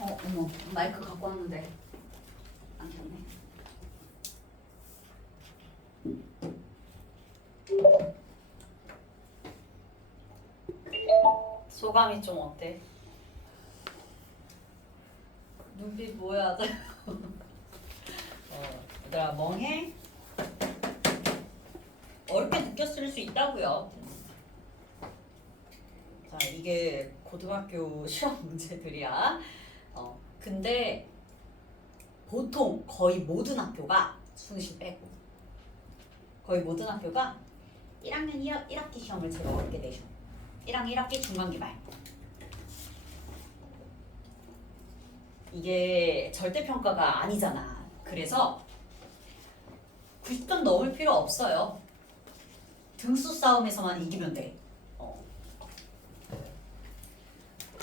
어머, 마이크 갖고 왔는데 안 켰네. 소감이 좀 어때? 눈빛 뭐야? 얘들아 멍해? 어렵게 느꼈을 수 있다고요. 자, 이게 고등학교 시험 문제들이야. 근데 보통 거의 모든 학교가 수능시 빼고 거의 모든 학교가 1학년 1학기 시험을 제일 어렵게 내죠. 1학년 1학기 중간기말. 이게 절대평가가 아니잖아. 그래서 90점 넘을 필요 없어요. 등수 싸움에서만 이기면 돼.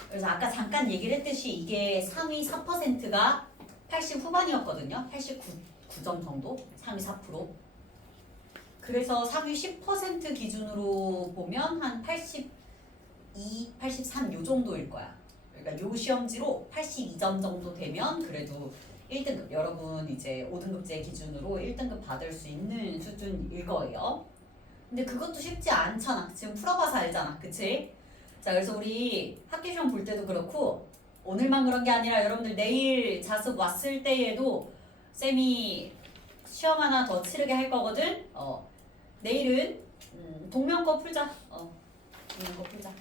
그래서 아까 잠깐 얘기를 했듯이 이게 상위 4%가 80 후반이었거든요. 89점 정도? 상위 4%. 그래서 상위 10% 기준으로 보면 한 82, 83 요 정도일 거야. 그러니까 요 시험지로 82점 정도 되면 그래도 1등급, 여러분 이제 5등급제 기준으로 1등급 받을 수 있는 수준일 거예요. 근데 그것도 쉽지 않잖아. 지금 풀어봐서 알잖아. 그치? 자, 그래서 우리 학기 시험 볼 때도 그렇고 오늘만 그런 게 아니라 여러분들 내일 자습 왔을 때에도 쌤이 시험 하나 더 치르게 할 거거든. 내일은 동명 거 풀자. 동명 거 풀자.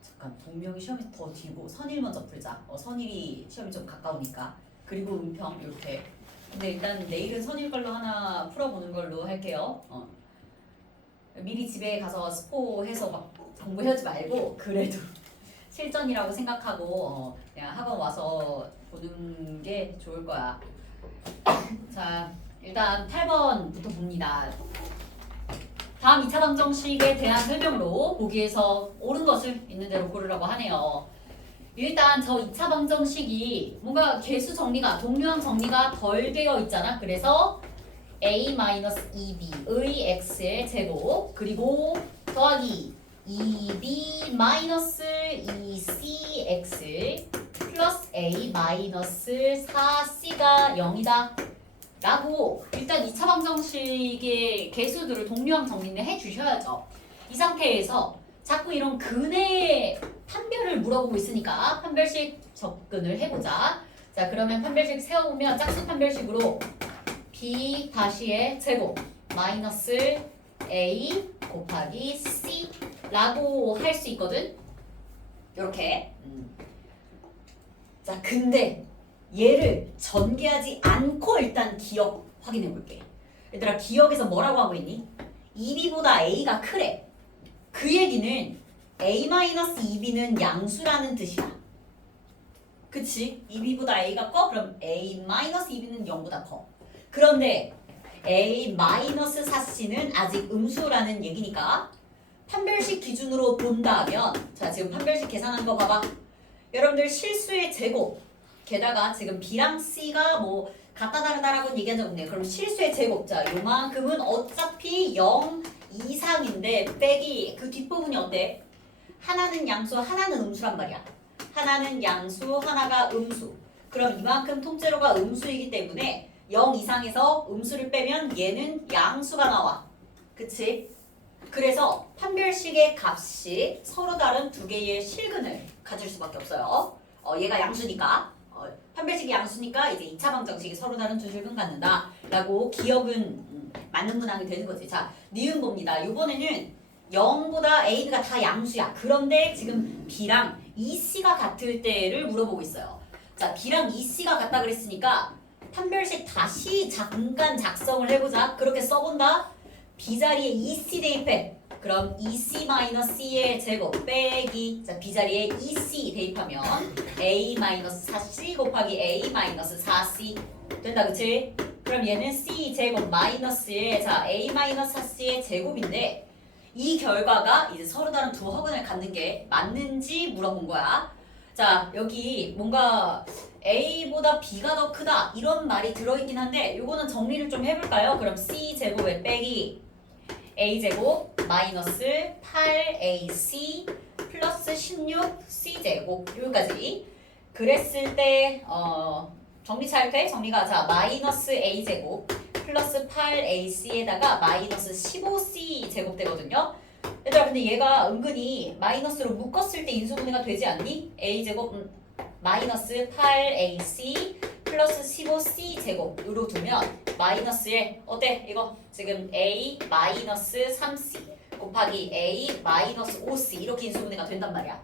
잠깐, 동명이 시험이 더 뒤고 선일 먼저 풀자. 선일이 시험이 좀 가까우니까. 그리고 은평 이렇게. 근데 일단 내일은 선일 걸로 하나 풀어보는 걸로 할게요. 미리 집에 가서 스포해서 막 공부하지 말고 그래도 실전이라고 생각하고 그냥 학원 와서 보는 게 좋을 거야. 자, 일단 8번부터 봅니다. 다음 2차 방정식에 대한 설명으로 보기에서 옳은 것을 있는 대로 고르라고 하네요. 일단 저 2차 방정식이 뭔가 개수 정리가, 동류항 정리가 덜 되어 있잖아. 그래서 a-2b의 x의 제곱 그리고 더하기 2b-2cx 플러스 a-4c가 0이다 라고 일단 2차 방정식의 개수들을 동류항 정리는 해주셔야죠. 이 상태에서 자꾸 이런 근의 판별을 물어보고 있으니까 판별식 접근을 해보자. 자, 그러면 판별식 세워보면 짝수 판별식으로 b 다시의 제곱 마이너스 a 곱하기 c 라고 할 수 있거든. 요렇게. 자, 근데 얘를 전개하지 않고 일단 기억 확인해 볼게. 얘들아, 기억에서 뭐라고 하고 있니? 2b보다 a가 크래. 그 얘기는 a-2b는 양수라는 뜻이야. 그치? 2b보다 a가 커? 그럼 a-2b는 0보다 커. 그런데 a-4c는 아직 음수라는 얘기니까 판별식 기준으로 본다면, 자, 지금 판별식 계산한 거 봐봐. 여러분들 실수의 제곱, 게다가 지금 b랑 c가 뭐 같다 다르다라고는 얘기한 적 없네요. 그럼 실수의 제곱, 자, 요만큼은 어차피 0 이상인데 빼기 그 뒷부분이 어때? 하나는 양수, 하나는 음수란 말이야. 하나는 양수, 하나가 음수. 그럼 이만큼 통째로가 음수이기 때문에 0 이상에서 음수를 빼면 얘는 양수가 나와. 그치? 그래서 판별식의 값이 서로 다른 두 개의 실근을 가질 수밖에 없어요. 얘가 양수니까. 판별식이 양수니까 이제 2차 방정식이 서로 다른 두 실근 갖는다 라고 기억은 맞는 문항이 되는 거지. 자, 니은 봅니다. 이번에는 0보다 a가 다 양수야. 그런데 지금 b랑 2c가 같을 때를 물어보고 있어요. 자, b랑 2c가 같다 그랬으니까 판별식 다시 잠깐 작성을 해보자. 그렇게 써본다. b 자리에 2c 대입해. 그럼 2c-c의 제곱 빼기, 자, b 자리에 2c 대입하면 a-4c 곱하기 a-4c 된다. 그치? 그럼 얘는 c 제곱 마이너스의, 자, a-4c의 제곱인데 이 결과가 이제 서로 다른 두 허근을 갖는 게 맞는지 물어본 거야. 자, 여기 뭔가 a보다 b가 더 크다 이런 말이 들어있긴 한데 요거는 정리를 좀 해볼까요? 그럼 c 제곱에 빼기 a 제곱 마이너스 8ac 플러스 16c제곱 여기까지. 그랬을 때 정리 잘 돼? 정리가 자 마이너스 a제곱 플러스 8ac에다가 마이너스 15c 제곱 되거든요. 얘들아 근데 얘가 은근히 마이너스로 묶었을 때 인수분해가 되지 않니? a제곱 마이너스 8ac 플러스 15c 제곱 요로 두면 마이너스 1 어때? 이거 지금 a 마이너스 3c 곱하기 a 마이너스 5c 이렇게 인수분해가 된단 말이야.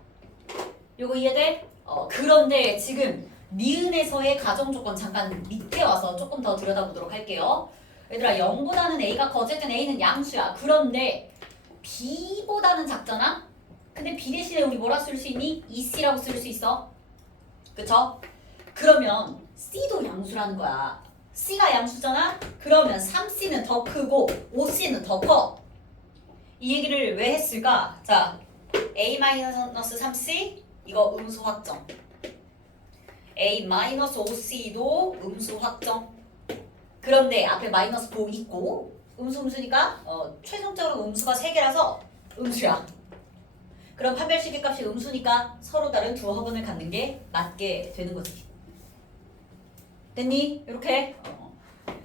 요거 이해돼? 그런데 지금 니은에서의 가정조건 잠깐 밑에 와서 조금 더 들여다보도록 할게요. 얘들아 0보다는 a가 커. 어쨌든 a는 양수야. 그런데 b보다는 작잖아? 근데 b 대신에 우리 뭐라 쓸 수 있니? 2c라고 쓸 수 있어. 그쵸? 그러면 c도 양수라는 거야. c가 양수잖아? 그러면 3c는 더 크고 5c는 더 커. 이 얘기를 왜 했을까? 자, a-3c 이거 음수 확정. a-5c도 음수 확정. 그런데 앞에 마이너스 도 있고 음수니까 최종적으로 음수가 3개라서 음수야. 그럼 판별식의 값이 음수니까 서로 다른 두 허분을 갖는 게 맞게 되는 거지. 됐니? 이렇게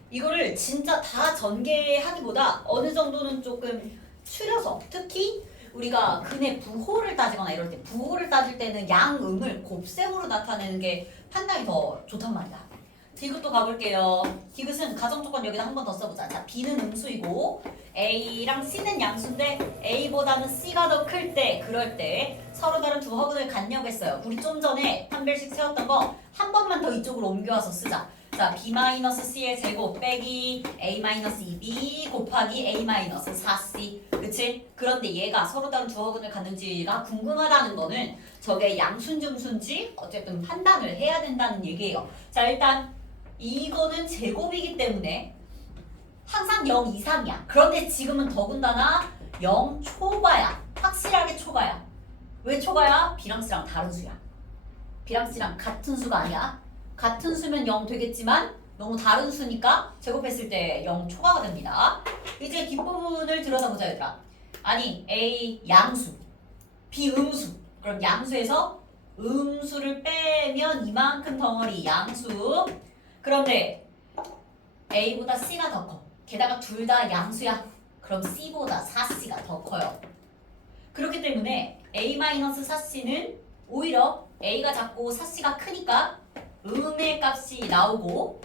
이거를 진짜 다 전개하기보다 어느 정도는 조금 추려서 특히 우리가 근의 부호를 따지거나 이럴 때 부호를 따질 때는 양음을 곱셈으로 나타내는 게 판단이 더 좋단 말이야. 디귿도 가볼게요. 디귿은 가정조건 여기다 한 번 더 써보자. 자, B는 음수이고 A랑 C는 양수인데 A보다는 C가 더 클 때 그럴 때 서로 다른 두 허분을 갖냐고 했어요. 우리 좀 전에 판별식 세웠던 거 한 번만 더 이쪽으로 옮겨와서 쓰자. 자, B-C의 제곱 빼기 A-2B 곱하기 A-4C 그치? 그런데 얘가 서로 다른 두 허분을 갖는지가 궁금하다는 거는 저게 양수인지 음수인지 어쨌든 판단을 해야 된다는 얘기예요. 자, 일단 이거는 제곱이기 때문에 항상 0 이상이야. 그런데 지금은 더군다나 0 초과야. 확실하게 초과야. 왜 초과야? B랑 C랑 다른 수야. B랑 C랑 같은 수가 아니야. 같은 수면 0 되겠지만 너무 다른 수니까 제곱했을 때 0 초과가 됩니다. 이제 뒷부분을 들여다보자 얘들아. 아니 A 양수, B 음수. 그럼 양수에서 음수를 빼면 이만큼 덩어리 양수. 그런데 A보다 C가 더 커. 게다가 둘 다 양수야. 그럼 C보다 4C가 더 커요. 그렇기 때문에 A-4C는 오히려 A가 작고 4C가 크니까 음의 값이 나오고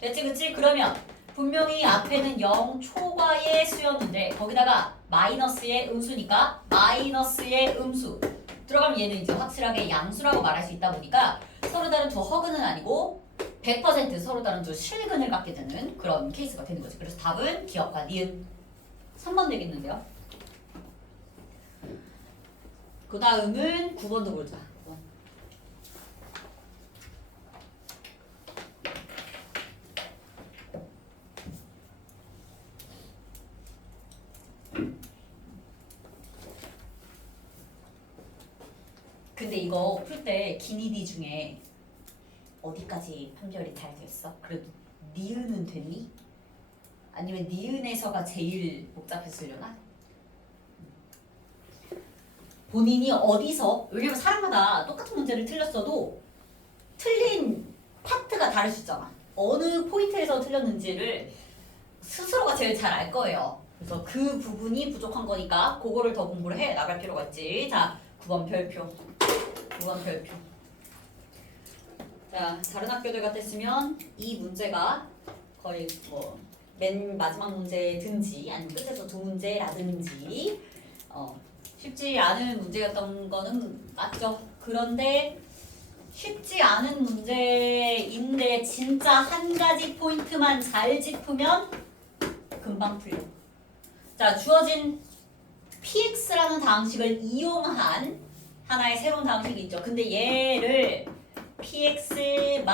됐지 그치? 그러면 분명히 앞에는 0 초과의 수였는데 거기다가 마이너스의 음수니까 마이너스의 음수 들어가면 얘는 이제 확실하게 양수라고 말할 수 있다 보니까 서로 다른 두 허근은 아니고 100% 서로 다른 두 실근을 갖게 되는 그런 케이스가 되는 거지. 그래서 답은 기억과 니은 3번 되겠는데요. 그 다음은 9번도 보자. 9번. 근데 이거 풀 때 기니디 중에 어디까지 판별이 잘 됐어? 그래도 니은은 됐니? 아니면 니은에서가 제일 복잡했으려나? 본인이 어디서 왜냐면 사람마다 똑같은 문제를 틀렸어도 틀린 파트가 다를 수 있잖아. 어느 포인트에서 틀렸는지를 스스로가 제일 잘 알 거예요. 그래서 그 부분이 부족한 거니까 그거를 더 공부를 해 나갈 필요가 있지. 자, 9번 별표. 9번 별표. 자, 다른 학교들 같았으면 이 문제가 거의 뭐 맨 마지막 문제든지 아니면 끝에서 두 문제라든지 쉽지 않은 문제였던 거는 맞죠. 그런데 쉽지 않은 문제인데 진짜 한 가지 포인트만 잘 짚으면 금방 풀려. 자, 주어진 px라는 다항식을 이용한 하나의 새로운 다항식이 있죠. 근데 얘를 px-x로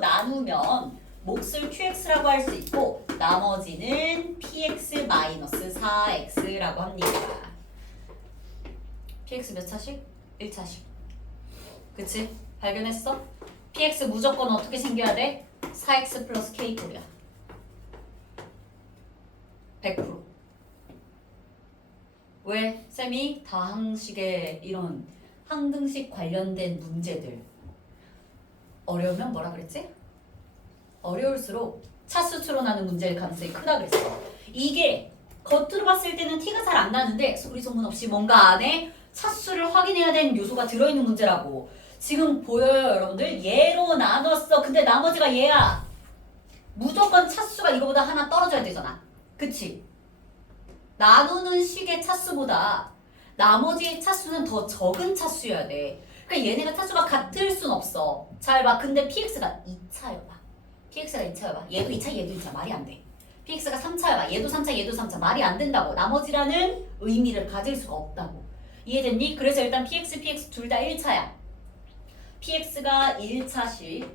나누면 몫을 qx라고 할 수 있고 나머지는 px-4x라고 합니다. px 몇 차식? 1차식. 그치? 발견했어? px 무조건 어떻게 생겨야 돼? 4x 플러스 k꼴이야. 100%. 왜? 쌤이 다항식의 이런 항등식 관련된 문제들 어려우면 뭐라 그랬지? 어려울수록 차수 추론하는 문제일 가능성이 크다 그랬어. 이게 겉으로 봤을 때는 티가 잘 안 나는데 소리 소문 없이 뭔가 안에 차수를 확인해야 되는 요소가 들어있는 문제라고. 지금 보여요 여러분들? 얘로 나눴어. 근데 나머지가 얘야. 무조건 차수가 이거보다 하나 떨어져야 되잖아. 그치? 나누는 식의 차수보다 나머지 차수는 더 적은 차수여야 돼. 그러니까 얘네가 차수가 같을 순 없어. 잘 봐. 근데 px가 2차여봐. px가 2차여봐. 얘도 2차 얘도 2차. 말이 안 돼. px가 3차여봐. 얘도 3차 얘도 3차. 말이 안 된다고. 나머지라는 의미를 가질 수가 없다고. 이해됐니? 그래서 일단 px 둘 다 1차야. px가 1차식.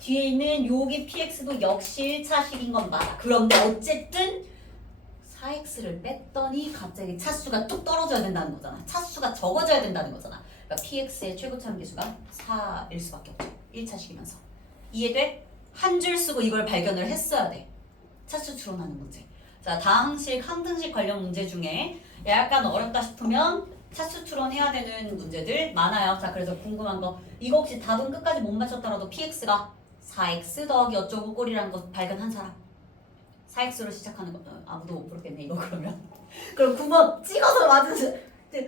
뒤에 있는 여기 px도 역시 1차식인 건 맞아. 그런데 어쨌든 4x를 뺐더니 갑자기 차수가 뚝 떨어져야 된다는 거잖아. 차수가 적어져야 된다는 거잖아. 그러니까 px의 최고차함계수가 4일 수밖에 없죠. 1차식이면서. 이해돼? 한 줄 쓰고 이걸 발견을 했어야 돼. 차수 추론하는 문제. 자, 다항식, 항등식 관련 문제 중에 약간 어렵다 싶으면 차수 추론해야 되는 문제들 많아요. 자, 그래서 궁금한 거 이거 혹시 답은 끝까지 못 맞췄더라도 px가 4x 더하기 어쩌고 꼴이라는 거 발견한 사람? 4x로 시작하는 거 아무도 못 풀었겠네 이거 그러면. 그럼 9번 찍어서 맞으세요.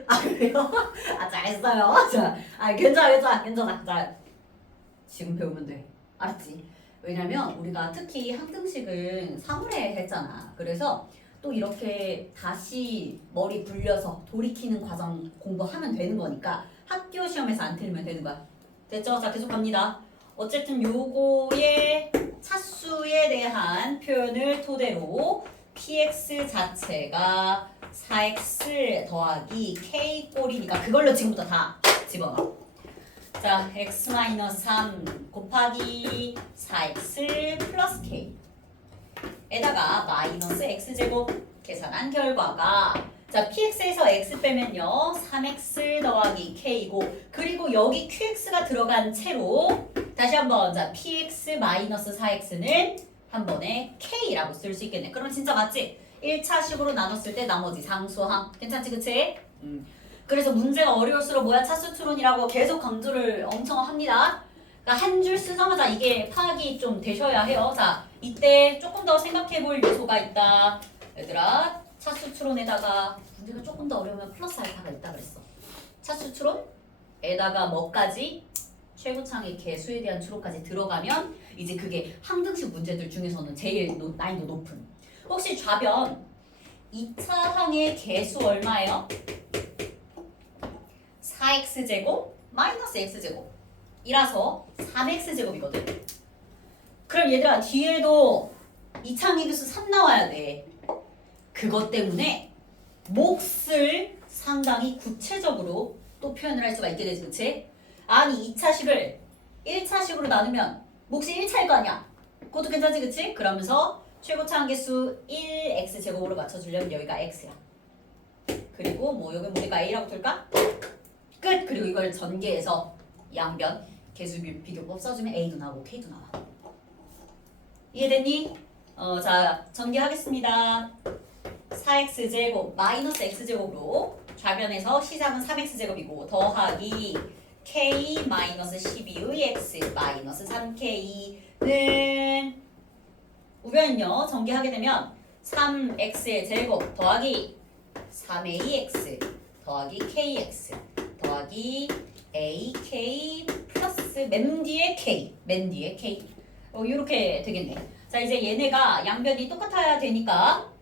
아 그래요? 아 잘했어요. 자, 아 괜찮아. 자, 지금 배우면 돼. 알았지? 왜냐면 우리가 특히 항등식은 3월에 했잖아. 그래서 또 이렇게 다시 머리 굴려서 돌이키는 과정 공부하면 되는 거니까 학교 시험에서 안 틀리면 되는 거야. 됐죠? 자, 계속 갑니다. 어쨌든 요거의 차수에 대한 표현을 토대로 px 자체가 4x 더하기 k 꼴이니까 그걸로 지금부터 다 집어넣어. 자, x-3 곱하기 4x 플러스 k 에다가 마이너스 x제곱 계산한 결과가 자 px에서 x 빼면요 3x 더하기 k이고 그리고 여기 qx가 들어간 채로 다시 한번 자 px 마이너스 4x는 한 번에 k라고 쓸 수 있겠네. 그러면 진짜 맞지? 1차식으로 나눴을 때 나머지 상수항 괜찮지 그치? 그래서 문제가 어려울수록 뭐야 차수 추론이라고 계속 강조를 엄청 합니다. 그러니까 한 줄 쓰자마자 이게 파악이 좀 되셔야 해요. 자 이때 조금 더 생각해 볼 요소가 있다. 얘들아 차수 추론에다가 문제가 조금 더 어려우면 플러스 알파가 있다 그랬어. 차수 추론에다가 뭐까지? 최고창의 개수에 대한 추론까지 들어가면 이제 그게 항등식 문제들 중에서는 제일 난이도 높은. 혹시 좌변 2차 항의 개수 얼마예요? 4x제곱 마이너스 x제곱 이라서 3x제곱이거든. 그럼 얘들아 뒤에도 2차 항의 개수 3 나와야 돼. 그것 때문에 몫을 상당히 구체적으로 또 표현을 할 수가 있게 되지 그치? 아니 2차식을 1차식으로 나누면 몫이 1차일 거 아니야. 그것도 괜찮지 그치? 그러면서 최고차 항계수 1x제곱으로 맞춰주려면 여기가 x야. 그리고 뭐 여기 우리가 a라고 둘까? 끝! 그리고 이걸 전개해서 양변 개수 비교법 써주면 a도 나오고 k도 나와. 이해됐니? 자 전개하겠습니다. 4x제곱 마이너스 x제곱으로 좌변에서 시작은 3x제곱이고 더하기 k 마이너스 12의 x 마이너스 3k는 우변은요 전개하게 되면 3x의 제곱 더하기 3ax 더하기 kx 더하기 ak 플러스 맨 뒤에 k 이렇게 되겠네. 자 이제 얘네가 양변이 똑같아야 되니까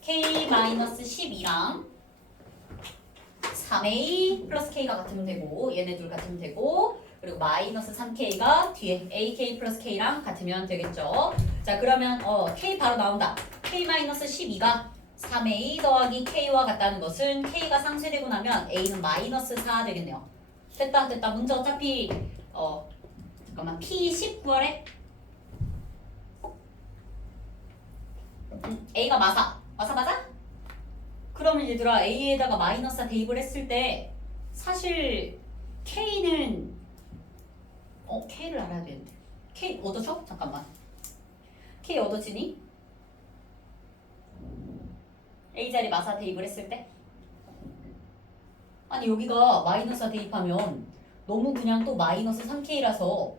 k 마이너스 12랑 3a 플러스 k가 같으면 되고 얘네 둘 같으면 되고 그리고 마이너스 3k가 뒤에 ak 플러스 k랑 같으면 되겠죠. 자 그러면 k 바로 나온다. k 마이너스 12가 3a 더하기 k와 같다는 것은 k가 상쇄되고 나면 a는 마이너스 4 되겠네요. 됐다. 문제 어차피 잠깐만 p10 구하래. a가 마사 맞아? 그러면 얘들아 a에다가 마이너스 4 대입을 했을 때 사실 k는 k를 알아야 되는데 k 얻어줘? 잠깐만 k 얻어지니? A자리 마사 대입을 했을 때? 아니 여기가 마이너스 대입하면 너무 그냥 또 마이너스 3K라서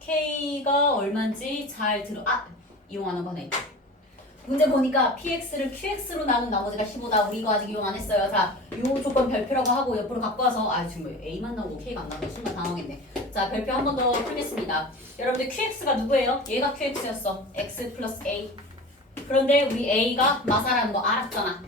K가 얼마인지 잘 이용하는 거네. 문제 보니까 PX를 QX로 나눈 나머지가 15다. 우리 이거 아직 이용 안 했어요. 자, 요 조건 별표라고 하고 옆으로 갖고 와서 지금 A만 나오고 K가 안 나오고 순간 당황했네. 자, 별표 한 번 더 풀겠습니다. 여러분들 QX가 누구예요? 얘가 QX였어. X 플러스 A. 그런데 우리 A가 마사라는 거 알았잖아.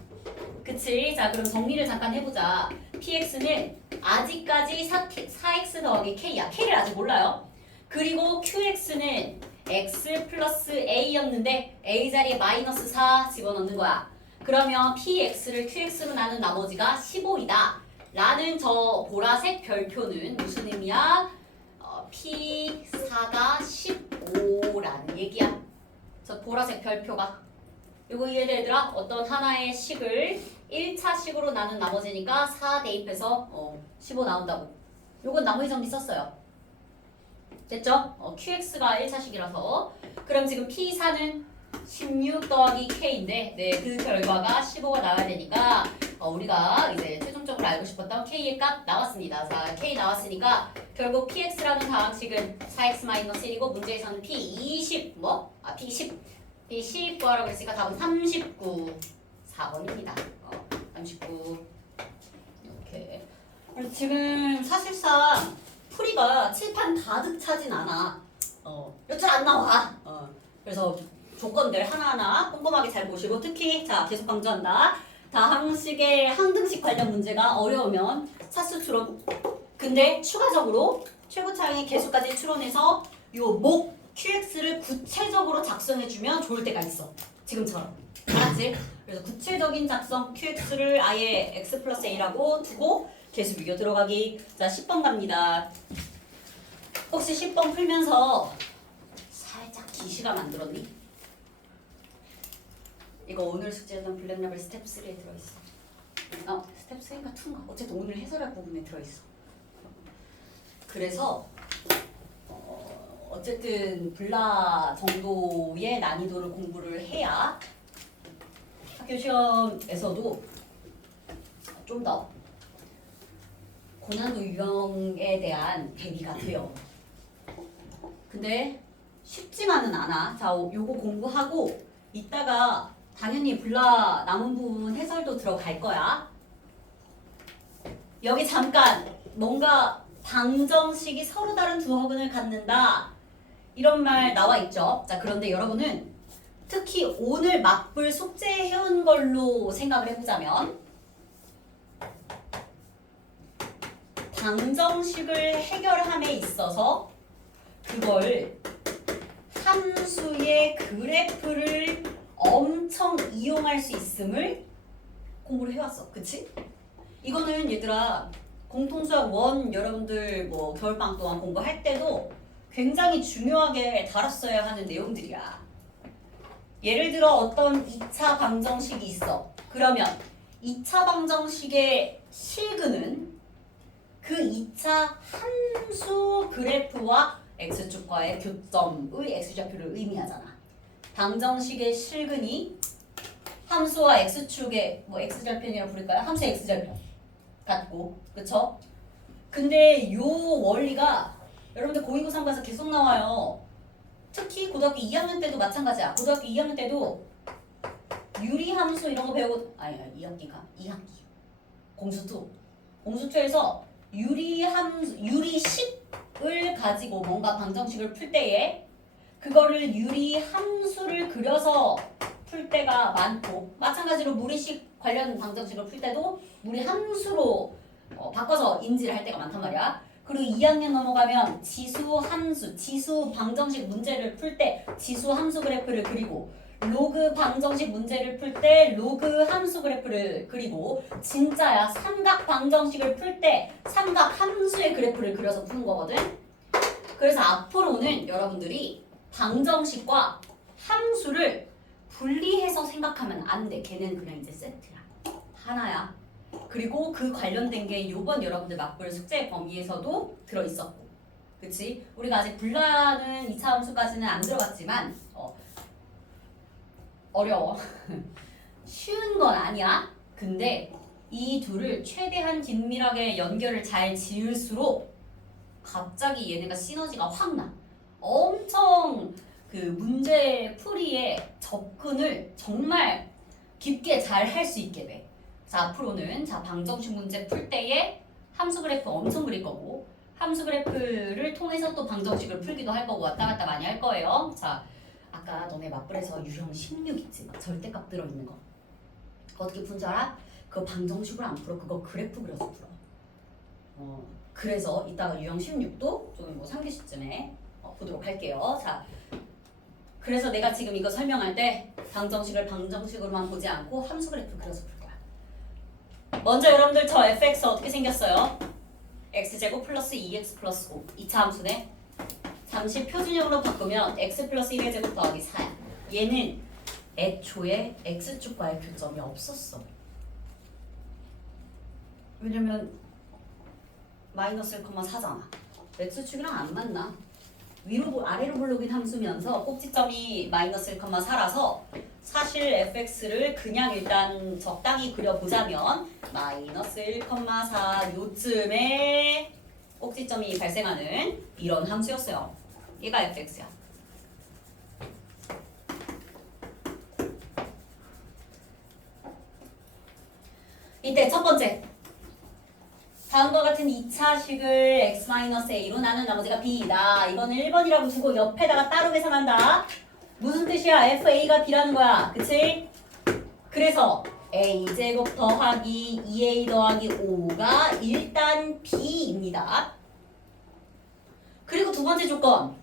그치? 자, 그럼 정리를 잠깐 해보자. PX는 아직까지 4X 더하기 K야. K를 아직 몰라요. 그리고 QX는 X 플러스 A였는데 A 자리에 마이너스 4 집어넣는 거야. 그러면 PX를 QX로 나눈 나머지가 15이다. 라는 저 보라색 별표는 무슨 의미야? P4가 15라는 얘기야. 저 보라색 별표가. 요거 이해돼 얘들아? 어떤 하나의 식을 1차 식으로 나눈 나머지니까 4 대입해서 15 나온다고. 요건 나머지 정리 썼어요. 됐죠? QX가 1차식이라서 그럼 지금 P4는 16 더하기 K인데 그 결과가 15가 나와야 되니까 우리가 이제 최종적으로 알고 싶었던 K의 값 나왔습니다. 자, K 나왔으니까 결국 PX라는 다항식은 4X-1이고 문제에서는 P20 P10 구하라고 했으니까 답은 39 4번입니다. 39 이렇게. 그래서 지금 사실상 풀이가 칠판 가득 차진 않아. 몇 줄 안 나와. 그래서 조건들 하나하나 꼼꼼하게 잘 보시고 특히 자 계속 강조한다. 다항식의 항등식 관련 문제가 어려우면 차수 추론. 근데 추가적으로 최고차항의 개수까지 추론해서 요 목 QX를 구체적으로 작성해주면 좋을 때가 있어. 지금처럼. 알았지? 그래서 구체적인 작성 QX를 아예 X 플러스 A라고 두고 개수 비교 들어가기. 자, 10번 갑니다. 혹시 10번 풀면서 살짝 기시가 만들었니? 이거 오늘 숙제였던 블랙라벨 스텝 3에 들어있어. 스텝 3인가 2인가? 어쨌든 오늘 해설할 부분에 들어있어. 그래서 어쨌든 블라 정도의 난이도를 공부를 해야 학교 시험에서도 좀 더 고난도 유형에 대한 대비가 돼요. 근데 쉽지만은 않아. 자, 요거 공부하고 이따가 당연히 블라 남은 부분 해설도 들어갈 거야. 여기 잠깐 뭔가 방정식이 서로 다른 두 허근을 갖는다. 이런 말 나와 있죠. 자, 그런데 여러분은 특히 오늘 맞불 숙제해온 걸로 생각을 해보자면 방정식을 해결함에 있어서 그걸 함수의 그래프를 엄청 이용할 수 있음을 공부를 해왔어. 그치? 이거는 얘들아 공통수학 1 여러분들 뭐 겨울방학 동안 공부할 때도 굉장히 중요하게 다뤘어야 하는 내용들이야. 예를 들어 어떤 2차 방정식이 있어. 그러면 2차 방정식의 실근은 그 2차 함수 그래프와 x축과의 교점의 x좌표를 의미하잖아. 방정식의 실근이 함수와 x축의 x좌표라고 부를까요? 함수의 x좌표 같고, 그쵸? 근데 요 원리가 여러분들 고2, 고3 가서 계속 나와요. 특히 고등학교 2학년 때도 마찬가지야. 고등학교 2학년 때도 유리함수 이런 거 배우고 2학기 공수2에서 유리식을 가지고 뭔가 방정식을 풀 때에 그거를 유리함수를 그려서 풀 때가 많고 마찬가지로 무리식 관련 방정식을 풀 때도 무리함수로 바꿔서 인지를 할 때가 많단 말이야. 그리고 2학년 넘어가면 지수 함수, 지수 방정식 문제를 풀 때 지수 함수 그래프를 그리고 로그 방정식 문제를 풀 때 로그 함수 그래프를 그리고 진짜야 삼각 방정식을 풀 때 삼각 함수의 그래프를 그려서 푸는 거거든. 그래서 앞으로는 여러분들이 방정식과 함수를 분리해서 생각하면 안 돼. 걔는 그냥 이제 세트야. 하나야. 그리고 그 관련된 게 요번 여러분들 맞불 숙제 범위에서도 들어있었고. 그치? 우리가 아직 불라는 2차 함수까지는 안 들어갔지만 어려워. 쉬운 건 아니야. 근데 이 둘을 최대한 긴밀하게 연결을 잘 지을수록 갑자기 얘네가 시너지가 확 나. 엄청 그 문제 풀이에 접근을 정말 깊게 잘 할 수 있게 돼. 자, 앞으로는 방정식 문제 풀 때에 함수 그래프 엄청 그릴 거고 함수 그래프를 통해서 또 방정식을 풀기도 할 거고 왔다 갔다 많이 할 거예요. 자, 아까 너네 맞불에서 유형 16 있지? 막 절대값 들어있는 거. 그거 어떻게 푼 줄 알아? 그거 방정식으로 안 풀어. 그거 그래프 그려서 풀어. 그래서 이따가 유형 16도 좀 뭐 3교시쯤에 보도록 할게요. 자, 그래서 내가 지금 이거 설명할 때 방정식을 방정식으로만 보지 않고 함수 그래프 그려서 풀 거야. 먼저 여러분들 저 fx 어떻게 생겼어요? x제곱 플러스 2x 플러스 5 2차 함수네. 잠시 표준형으로 바꾸면 x 플러스 1의 제곱 더하기 4야. 얘는 애초에 x축과의 교점이 없었어. 왜냐면 마이너스 1,4잖아. x축이랑 안 맞나? 위로 아래로 블록인 함수면서 꼭지점이 마이너스 1,4라서 사실 fx를 그냥 일단 적당히 그려보자면 마이너스 1,4 요쯤에 꼭지점이 발생하는 이런 함수였어요. 얘가 fx야. 이때 첫 번째 다음과 같은 2차식을 x-a로 나눈 나머지가 b다. 이거는 1번이라고 두고 옆에다가 따로 계산한다. 무슨 뜻이야? fa가 b라는 거야. 그치? 그래서 a제곱 더하기 2a 더하기 5가 일단 b입니다. 그리고 두 번째 조건.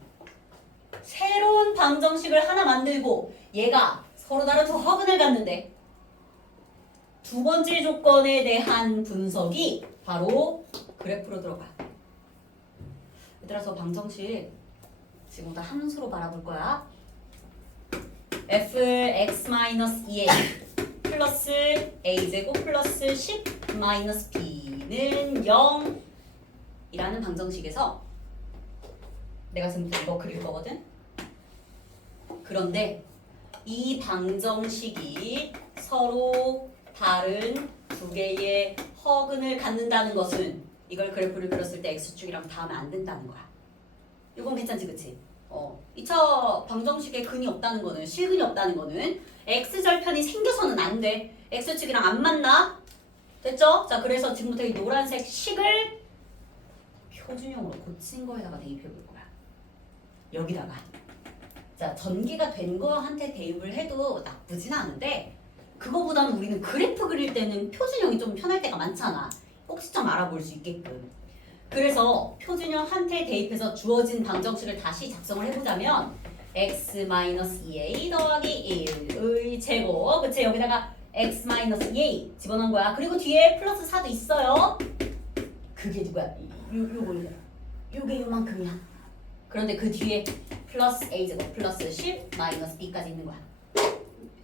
새로운 방정식을 하나 만들고 얘가 서로 다른 두 허근을 갖는데 두 번째 조건에 대한 분석이 바로 그래프로 들어가. 얘들아 저 방정식 지금부터 함수로 바라볼 거야. fx-2a 플러스 a제곱 플러스 10 마이너스 b는 0이라는 방정식에서 내가 지금부터 이거 그릴 거거든. 그런데 이 방정식이 서로 다른 두 개의 허근을 갖는다는 것은 이걸 그래프를 그렸을 때 x축이랑 닿으면 안 된다는 거야. 이건 괜찮지, 그치? 2차 방정식에 근이 없다는 거는, 실근이 없다는 거는 x절편이 생겨서는 안 돼. x축이랑 안 맞나? 됐죠? 자, 그래서 지금부터 이 노란색 식을 표준형으로 고친 거에다가 대입해 볼 거야. 여기다가. 자, 전개가 된 거한테 대입을 해도 나쁘진 않은데 그거보다는 우리는 그래프 그릴 때는 표준형이 좀 편할 때가 많잖아. 꼭지점 알아볼 수 있게끔. 그래서 표준형한테 대입해서 주어진 방정식을 다시 작성을 해보자면 x-2a 더하기 1의 제곱. 그치? 여기다가 x-2a 집어넣은 거야. 그리고 뒤에 플러스 4도 있어요. 그게 누구야? 요게 요만큼이야. 그런데 그 뒤에 플러스 a 제곱 플러스 10 마이너스 b까지 있는 거야.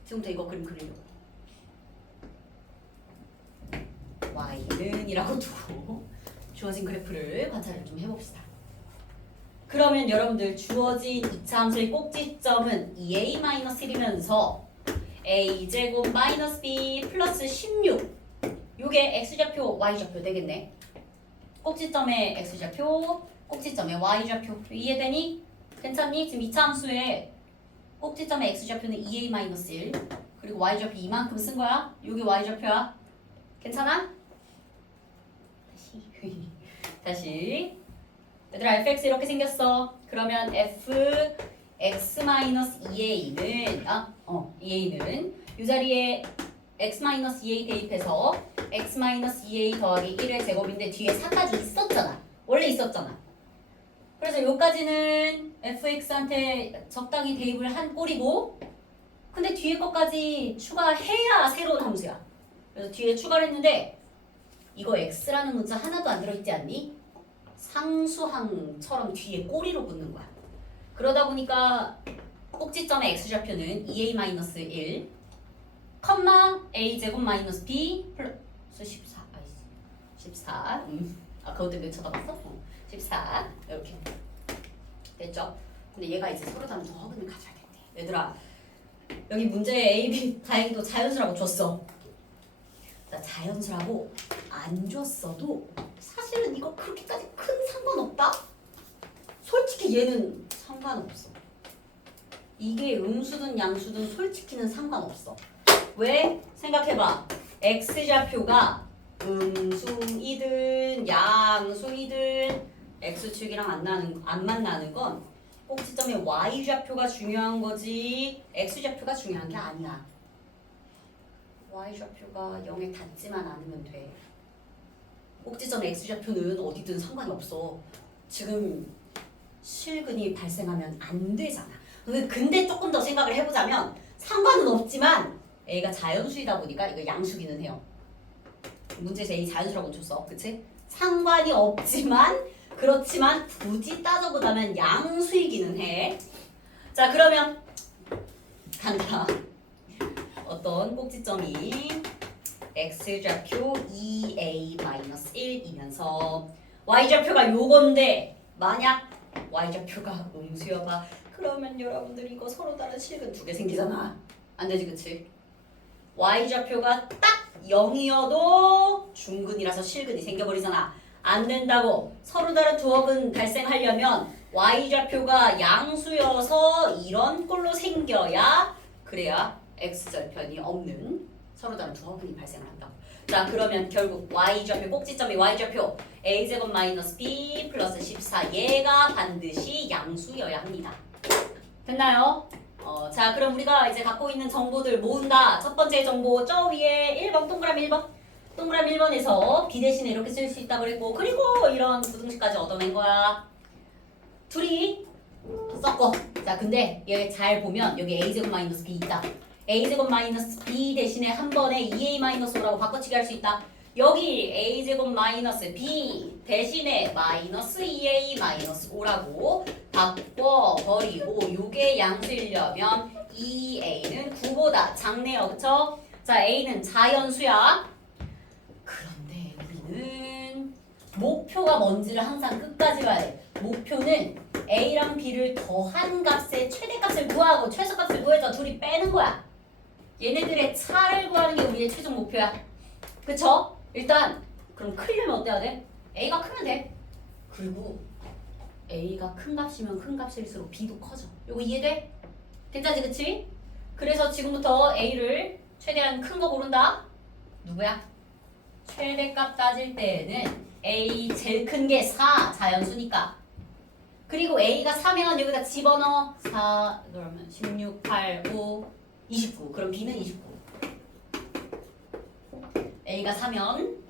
지금부터 이거 그림 그리려고. y는 이라고 두고 주어진 그래프를 관찰을 좀 해봅시다. 그러면 여러분들 주어진 2차 함수의 꼭지점은 2a-1이면서 a제곱 마이너스 b 플러스 16 요게 x좌표 y좌표 되겠네. 꼭지점의 x좌표 꼭지점의 y좌표 이해되니? 괜찮니? 지금 2차 함수의 꼭지점의 x좌표는 2a-1 그리고 y좌표 이만큼 쓴 거야. 요게 y좌표야. 괜찮아? 다시 얘들아 fx 이렇게 생겼어. 그러면 fx-2a는 EA는 이 자리에 x-2a 대입해서 x-2a 더하기 1의 제곱인데 뒤에 4까지 있었잖아. 원래 있었잖아. 그래서 여기까지는 fx한테 적당히 대입을 한 꼴이고 근데 뒤에 것까지 추가해야 새로운 함수야. 그래서 뒤에 추가를 했는데 이거 x라는 문자 하나도 안 들어있지 않니? 상수항처럼 뒤에 꼬리로 붙는 거야. 그러다 보니까 꼭지점의 x좌표는 2a-1 a제곱 마이너스 b 플러스 14 14 그것 때문에 쳐다봤어? 14 이렇게 됐죠? 근데 얘가 이제 서로 다른 두 허근을 가져야 된대. 얘들아 여기 문제에 A, B 다행히도 자연수라고 줬어. 자, 자연수라고 안 줬어도 사실은 이거 그렇게까지 큰 상관없다? 솔직히 얘는 상관없어. 이게 음수든 양수든 솔직히는 상관없어. 왜? 생각해봐. X좌표가 음수이든 양수이든 X축이랑 안 만나는 건 꼭지점에 Y좌표가 중요한 거지 X좌표가 중요한 게 아니야. Y좌표가 0에 닿지만 않으면 돼. 꼭지점의 X좌표는 어디든 상관이 없어. 지금 실근이 발생하면 안 되잖아. 근데 조금 더 생각을 해보자면 상관은 없지만 A가 자연수이다 보니까 이거 양수기는 해요. 문제에서 A 자연수라고 줬어. 그치? 상관이 없지만 그렇지만 굳이 따져보자면 양수이기는 해. 자, 그러면 간다. 어떤 꼭지점이 X좌표 2A-1이면서 Y좌표가 요건데 만약 Y좌표가 음수여봐. 그러면 여러분들 이거 서로 다른 실근 두 개 생기잖아. 안 되지, 그치? Y좌표가 딱 0이어도 중근이라서 실근이 생겨버리잖아. 안 된다고. 서로 다른 두억은 발생하려면 Y좌표가 양수여서 이런 꼴로 생겨야 그래야 X절편이 없는 서로 다른 두억이 발생을 한다고. 자, 그러면 결국 Y좌표, 꼭지점이 Y좌표 A제곱 마이너스 B 플러스 14 얘가 반드시 양수여야 합니다. 됐나요? 자, 그럼 우리가 이제 갖고 있는 정보들 모은다. 첫 번째 정보 저 위에 1번 동그라미 1번 동그라미 1번에서 B 대신에 이렇게 쓸 수 있다고 그랬고 그리고 이런 부등식까지 얻어낸 거야. 둘이 섞어. 자, 근데 얘 잘 보면 여기 A제곱 마이너스 B 있다. A제곱 마이너스 B 대신에 한 번에 2A 마이너스 5라고 바꿔치기 할 수 있다. 여기 A제곱 마이너스 B 대신에 마이너스 2A 마이너스 5라고 바꿔버리고 요게 양수이려면 2A는 9보다 작네요. 그쵸? 자, A는 자연수야. 그런데 우리는 목표가 뭔지를 항상 끝까지 봐야 돼. 목표는 A랑 B를 더한 값의 최대값을 구하고 최소값을 구해서 둘이 빼는 거야. 얘네들의 차를 구하는 게 우리의 최종 목표야. 그쵸? 일단 그럼 크려면 어때야 돼? A가 크면 돼. 그리고 A가 큰 값이면 큰 값일수록 B도 커져. 요거 이해돼? 괜찮지, 그치? 그래서 지금부터 A를 최대한 큰 거 고른다. 누구야? 최대값 따질 때에는 A 제일 큰 게 4 자연수니까. 그리고 A가 4면 여기다 집어넣어. 4 그러면 16, 8, 5, 29. 그럼 B는 29. A가 4면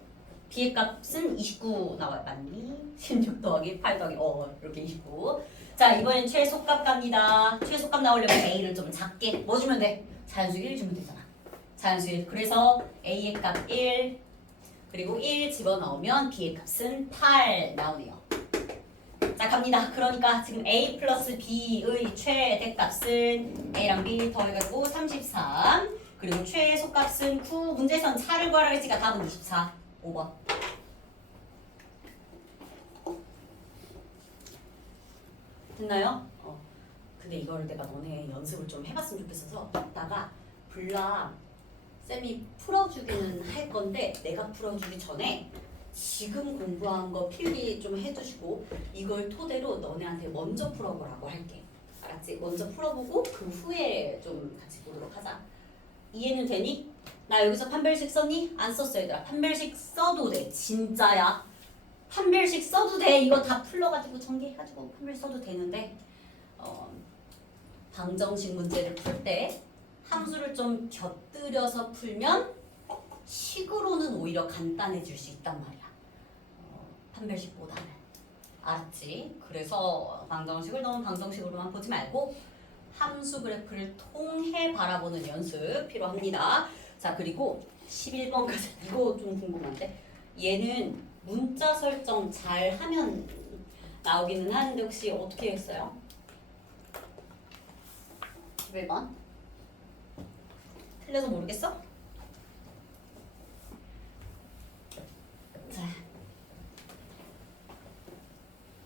B의 값은 29 나와요. 맞니? 16 더하기 8 더하기 이렇게 29. 자, 이번엔 최소값 갑니다. 최소값 나오려면 A를 좀 작게 뭐 주면 돼? 자연수 1 주면 되잖아. 자연수 1. 그래서 A의 값 1 그리고 1 집어넣으면 B의 값은 8 나오네요. 자, 갑니다. 그러니까 지금 A 플러스 B의 최대값은 A랑 B 더해가지고 33 그리고 최소값은 9 문제에선 차를 구하라 했으니까 답은 24 5번. 됐나요? 근데 이거를 내가 너네 연습을 좀 해봤으면 좋겠어서 나가 불라 쌤이 풀어주기는 할 건데 내가 풀어주기 전에 지금 공부한 거 필기 좀 해주시고 이걸 토대로 너네한테 먼저 풀어보라고 할게. 알았지? 먼저 풀어보고 그 후에 좀 같이 보도록 하자. 이해는 되니? 나 여기서 판별식 썼니? 안 썼어 얘들아. 판별식 써도 돼. 진짜야. 판별식 써도 돼. 이거 다 풀러가지고 전개해가지고 판별 써도 되는데 방정식 문제를 풀 때 함수를 좀 곁들여서 풀면 식으로는 오히려 간단해질 수 있단 말이야. 판별식보다는. 알았지? 그래서 방정식을 너무 방정식으로만 보지 말고 함수 그래프를 통해 바라보는 연습 필요합니다. 자, 그리고 11번까지 이거 좀 궁금한데 얘는 문자 설정 잘 하면 나오기는 하는데 혹시 어떻게 했어요? 11번 틀려서 모르겠어? 자,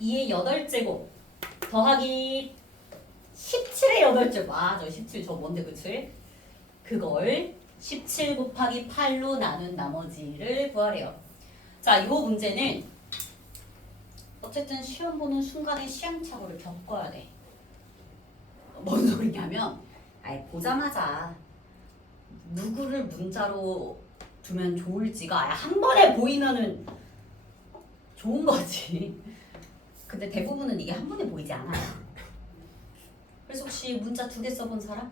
2의 8제곱 더하기 17의 8줄. 저 17 저 뭔데 그치? 그걸 17 곱하기 8로 나눈 나머지를 구하래요. 자, 이 문제는 어쨌든 시험 보는 순간에 시행착오를 겪어야 돼. 뭔 소리냐면 보자마자 누구를 문자로 두면 좋을지가 한 번에 보이면은 좋은 거지. 근데 대부분은 이게 한 번에 보이지 않아요. 그래서 혹시 문자 2개 써본 사람?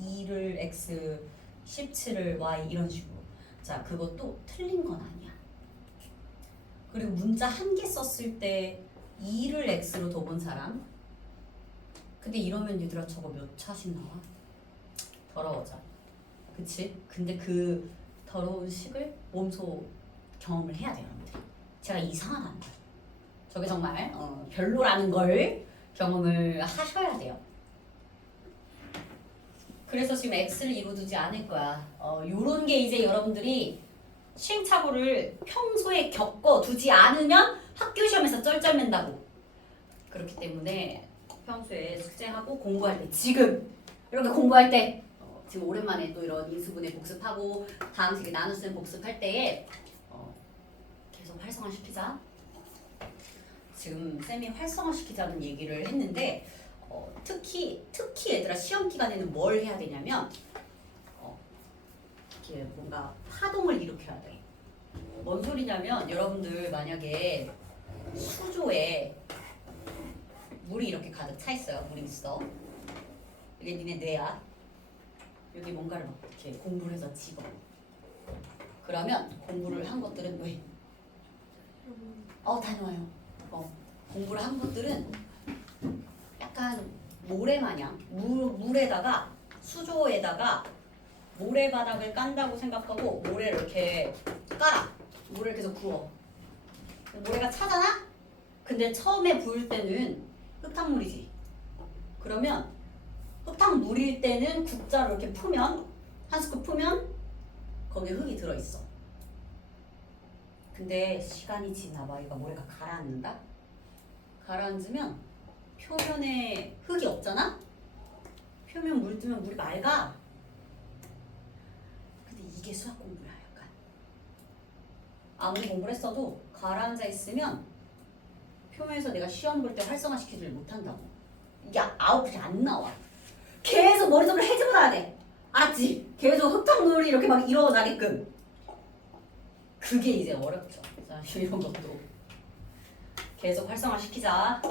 2를 x, 17을 y 이런 식으로. 자, 그것도 틀린 건 아니야. 그리고 문자 1개 썼을 때 2를 x로 둬본 사람? 근데 이러면 얘들아 저거 몇 차씩 나와? 더러워져. 그치? 근데 그 더러운 식을 몸소 경험을 해야 돼요, 여러분들. 제가 이상하다는 거예요. 저게 정말 별로라는 걸 경험을 하셔야 돼요. 그래서 지금 x를 이루어두지 않을 거야. 요런 게 이제 여러분들이 시행착오를 평소에 겪어두지 않으면 학교 시험에서 쩔쩔맨다고. 그렇기 때문에 평소에 숙제하고 공부할 때 지금 이렇게 공부할 때 지금 오랜만에 또 이런 인수분해 복습하고 다음 시기 나눗셈 복습할 때에 계속 활성화시키자. 지금 쌤이 활성화시키자는 얘기를 했는데 특히 얘들아 시험 기간에는 뭘 해야 되냐면 이렇게 뭔가 파동을 일으켜야 돼. 뭔 소리냐면 여러분들 만약에 수조에 물이 이렇게 가득 차 있어요. 물이 있어. 이게 니네 뇌야. 여기 뭔가를 막 이렇게 공부를 해서 집어. 그러면 공부를 한 것들은 왜? 다녀와요. 공부를 한 것들은 약간 모래마냥 물에다가 수조에다가 모래바닥을 깐다고 생각하고 모래를 이렇게 깔아. 모래를 계속 부어. 모래가 차잖아? 근데 처음에 부을 때는 흙탕물이지. 그러면 흙탕물일 때는 국자로 이렇게 풀면 한 스쿱 풀면 거기에 흙이 들어있어. 근데 시간이 지나봐. 이거 모래가 가라앉는다? 가라앉으면 표면에 흙이 없잖아? 표면 물 뜨면 물이 맑아. 근데 이게 수학 공부야 약간. 아무리 공부를 했어도 가라앉아 있으면 표면에서 내가 시험 볼 때 활성화시키지를 못한다고. 이게 아웃풋이 안 나와. 계속 머릿속으로 해집어놔야 돼. 알았지? 계속 흙탕물이 이렇게 막 일어나게끔. 그게 이제 어렵죠. 자, 이런 것도 계속 활성화시키자.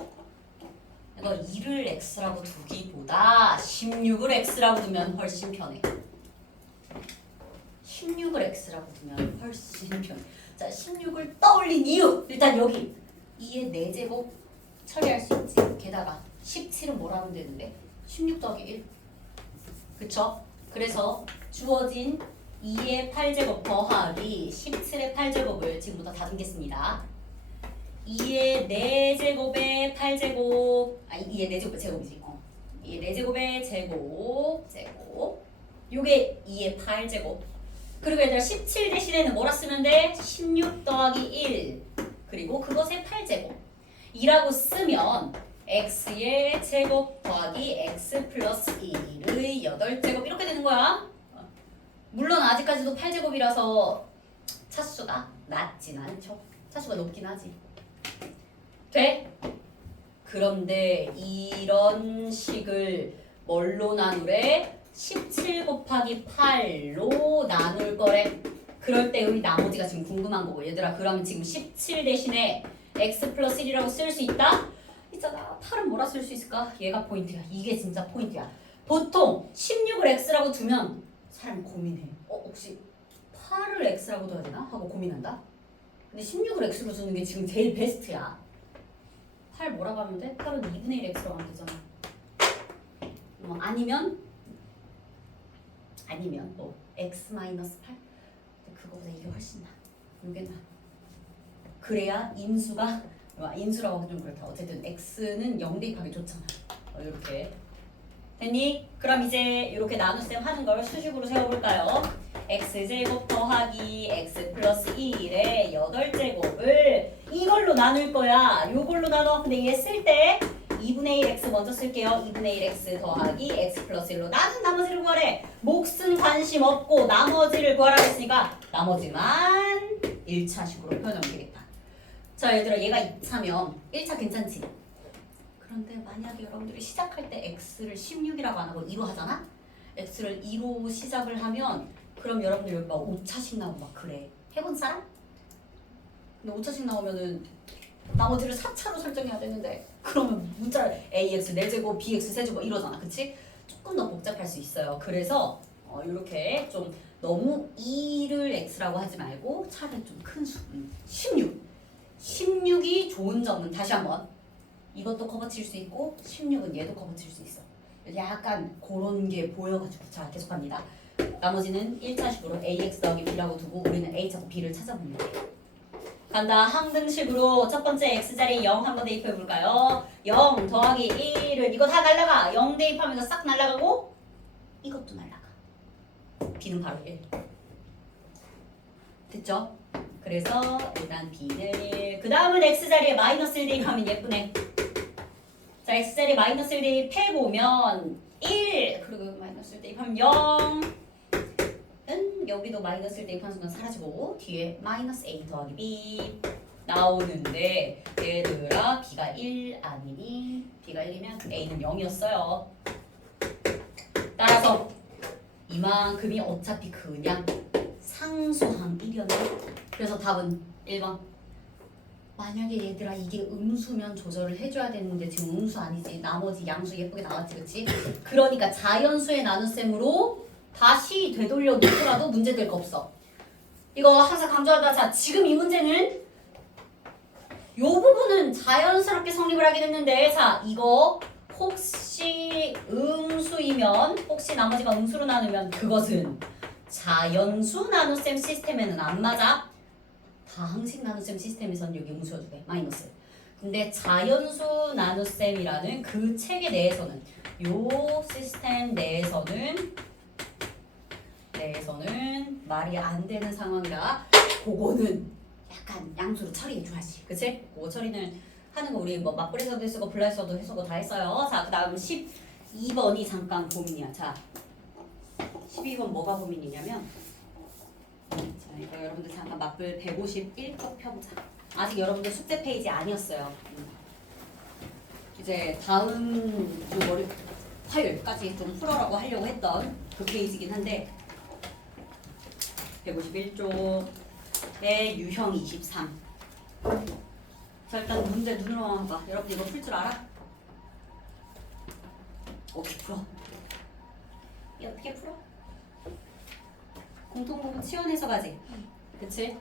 이거 2를 x라고 두기보다 16을 x라고 두면 훨씬 편해. 16을 x라고 두면 훨씬 편해. 자, 16을 떠올린 이유. 일단 여기 2의 4제곱 처리할 수 있지. 게다가 17은 뭐라면 되는데 16 더하기 1. 그쵸? 그래서 주어진 2의 8제곱 더하기 17의 8제곱을 지금부터 다듬겠습니다. 2의 4제곱의 8제곱 2의 4제곱의 제곱이지. 2의 4제곱의 제곱 요게 2의 8제곱. 그리고 얘들아 17 대신에는 뭐라 쓰면 돼? 16 더하기 1 그리고 그것의 8제곱 2라고 쓰면 x의 제곱 더하기 x 플러스 1의 8제곱 이렇게 되는 거야. 물론 아직까지도 8제곱이라서 차수가 낮진 않죠. 차수가 높긴 하지. 돼? 그런데 이런 식을 뭘로 나누래? 17 곱하기 8로 나눌 거래. 그럴 때의 나머지가 지금 궁금한 거고. 얘들아 그러면 지금 17 대신에 x 플러스 1이라고 쓸 수 있다? 있잖아. 8은 뭐라 쓸 수 있을까? 얘가 포인트야. 이게 진짜 포인트야. 보통 16을 x라고 두면 사람이 고민해. 혹시 8을 x라고 둬야 되나? 하고 고민한다. 근데 16을 x로 두는 게 지금 제일 베스트야. 8 뭐라고 하면 돼? 8은 2분의 1 x라고 하면 되잖아. 아니면 x 마이너스 8? 그거보다 이게 훨씬 나. 이게 나. 그래야 인수라고 하면 좀 그렇다. 어쨌든 x는 0 대입하기 좋잖아. 이렇게 됐니? 그럼 이제 이렇게 나눗셈 하는 걸 수식으로 세워볼까요? x제곱 더하기 x 플러스 1의 8제곱을 이걸로 나눌 거야. 요걸로 나눠. 근데 얘 쓸 때 2분의 1x 먼저 쓸게요. 2분의 1x 더하기 x 플러스 1로 나는 나머지를 구하래. 몫은 관심 없고 나머지를 구하라고 했으니까 나머지만 1차식으로 표현하면 되겠다. 자 얘들아 얘가 2차면 1차 괜찮지? 그런데 만약에 여러분들이 시작할 때 x를 16이라고 안 하고 2로 하잖아? x를 2로 시작을 하면 그럼 여러분들 여기 막 5차식 나오고 막 그래. 해본 사람? 근데 5차식 나오면은 나머지를 4차로 설정해야 되는데 그러면 문자를 ax 4제곱, bx 3제곱 이러잖아. 그치? 조금 더 복잡할 수 있어요. 그래서 이렇게 좀 너무 2를 x라고 하지 말고 차라리 좀 큰 수. 16. 16이 좋은 점은 다시 한번 이것도 커버칠 수 있고 16은 얘도 커버칠 수 있어. 약간 그런 게 보여가지고 자 계속합니다. 나머지는 1차식으로 ax 더하기 b라고 두고 우리는 a 자고 b를 찾아봅니다. 간다. 항등식으로 첫 번째 x자리 0 한번 대입해 볼까요? 0 더하기 1을 이거 다 날라가. 0 대입하면서 싹 날라가고 이것도 날라가. b는 바로 1. 됐죠? 그래서 일단 b는 1. 그 다음은 x자리에 마이너스 1 대입하면 예쁘네. 자 x자리에 마이너스 1 대입해보면 1 그리고 마이너스 1 대입하면 0 여기도 마이너스 1 대입한 순간 사라지고 뒤에 마이너스 a 더하기 b 나오는데 얘들아 b가 1 아니니? b가 1이면 a는 0이었어요. 따라서 이만큼이 어차피 그냥 상수항 1이었네. 그래서 답은 1번. 만약에 얘들아 이게 음수면 조절을 해줘야 되는데 지금 음수 아니지. 나머지 양수 예쁘게 나왔지 그치? 그러니까 자연수의 나눗셈으로 다시 되돌려 놓더라도 문제될 거 없어. 이거 항상 강조하다. 자 지금 이 문제는 요 부분은 자연스럽게 성립을 하게 됐는데 자 이거 혹시 음수이면 혹시 나머지가 음수로 나누면 그것은 자연수 나눗셈 시스템에는 안 맞아. 다항식 나눗셈 시스템에서는 여기 음수여도 돼. 마이너스. 근데 자연수 나눗셈이라는 그 체계 내에서는 요 시스템 내에서는 말이 안 되는 상황이라 그거는 약간 양수로 처리해 줘야지. 그치? 그거 처리는 하는 거 우리 뭐 맞불에서도 했었고 블라에서도 했었고 다 했어요. 자 그 다음 12번이 잠깐 고민이야. 자 12번 뭐가 고민이냐면 자 이거 여러분들 잠깐 맞불 151쪽 펴보자. 아직 여러분들 숙제 페이지 아니었어요. 이제 다음 주 화요일까지 좀 풀어라고 하려고 했던 그 페이지긴 한데 151쪽에 유형 23. 자 일단 문제 눈으로만 봐. 여러분 이거 풀 줄 알아? 어떻게 풀어? 이 어떻게 풀어? 공통부분 치환해서 가지? 그치?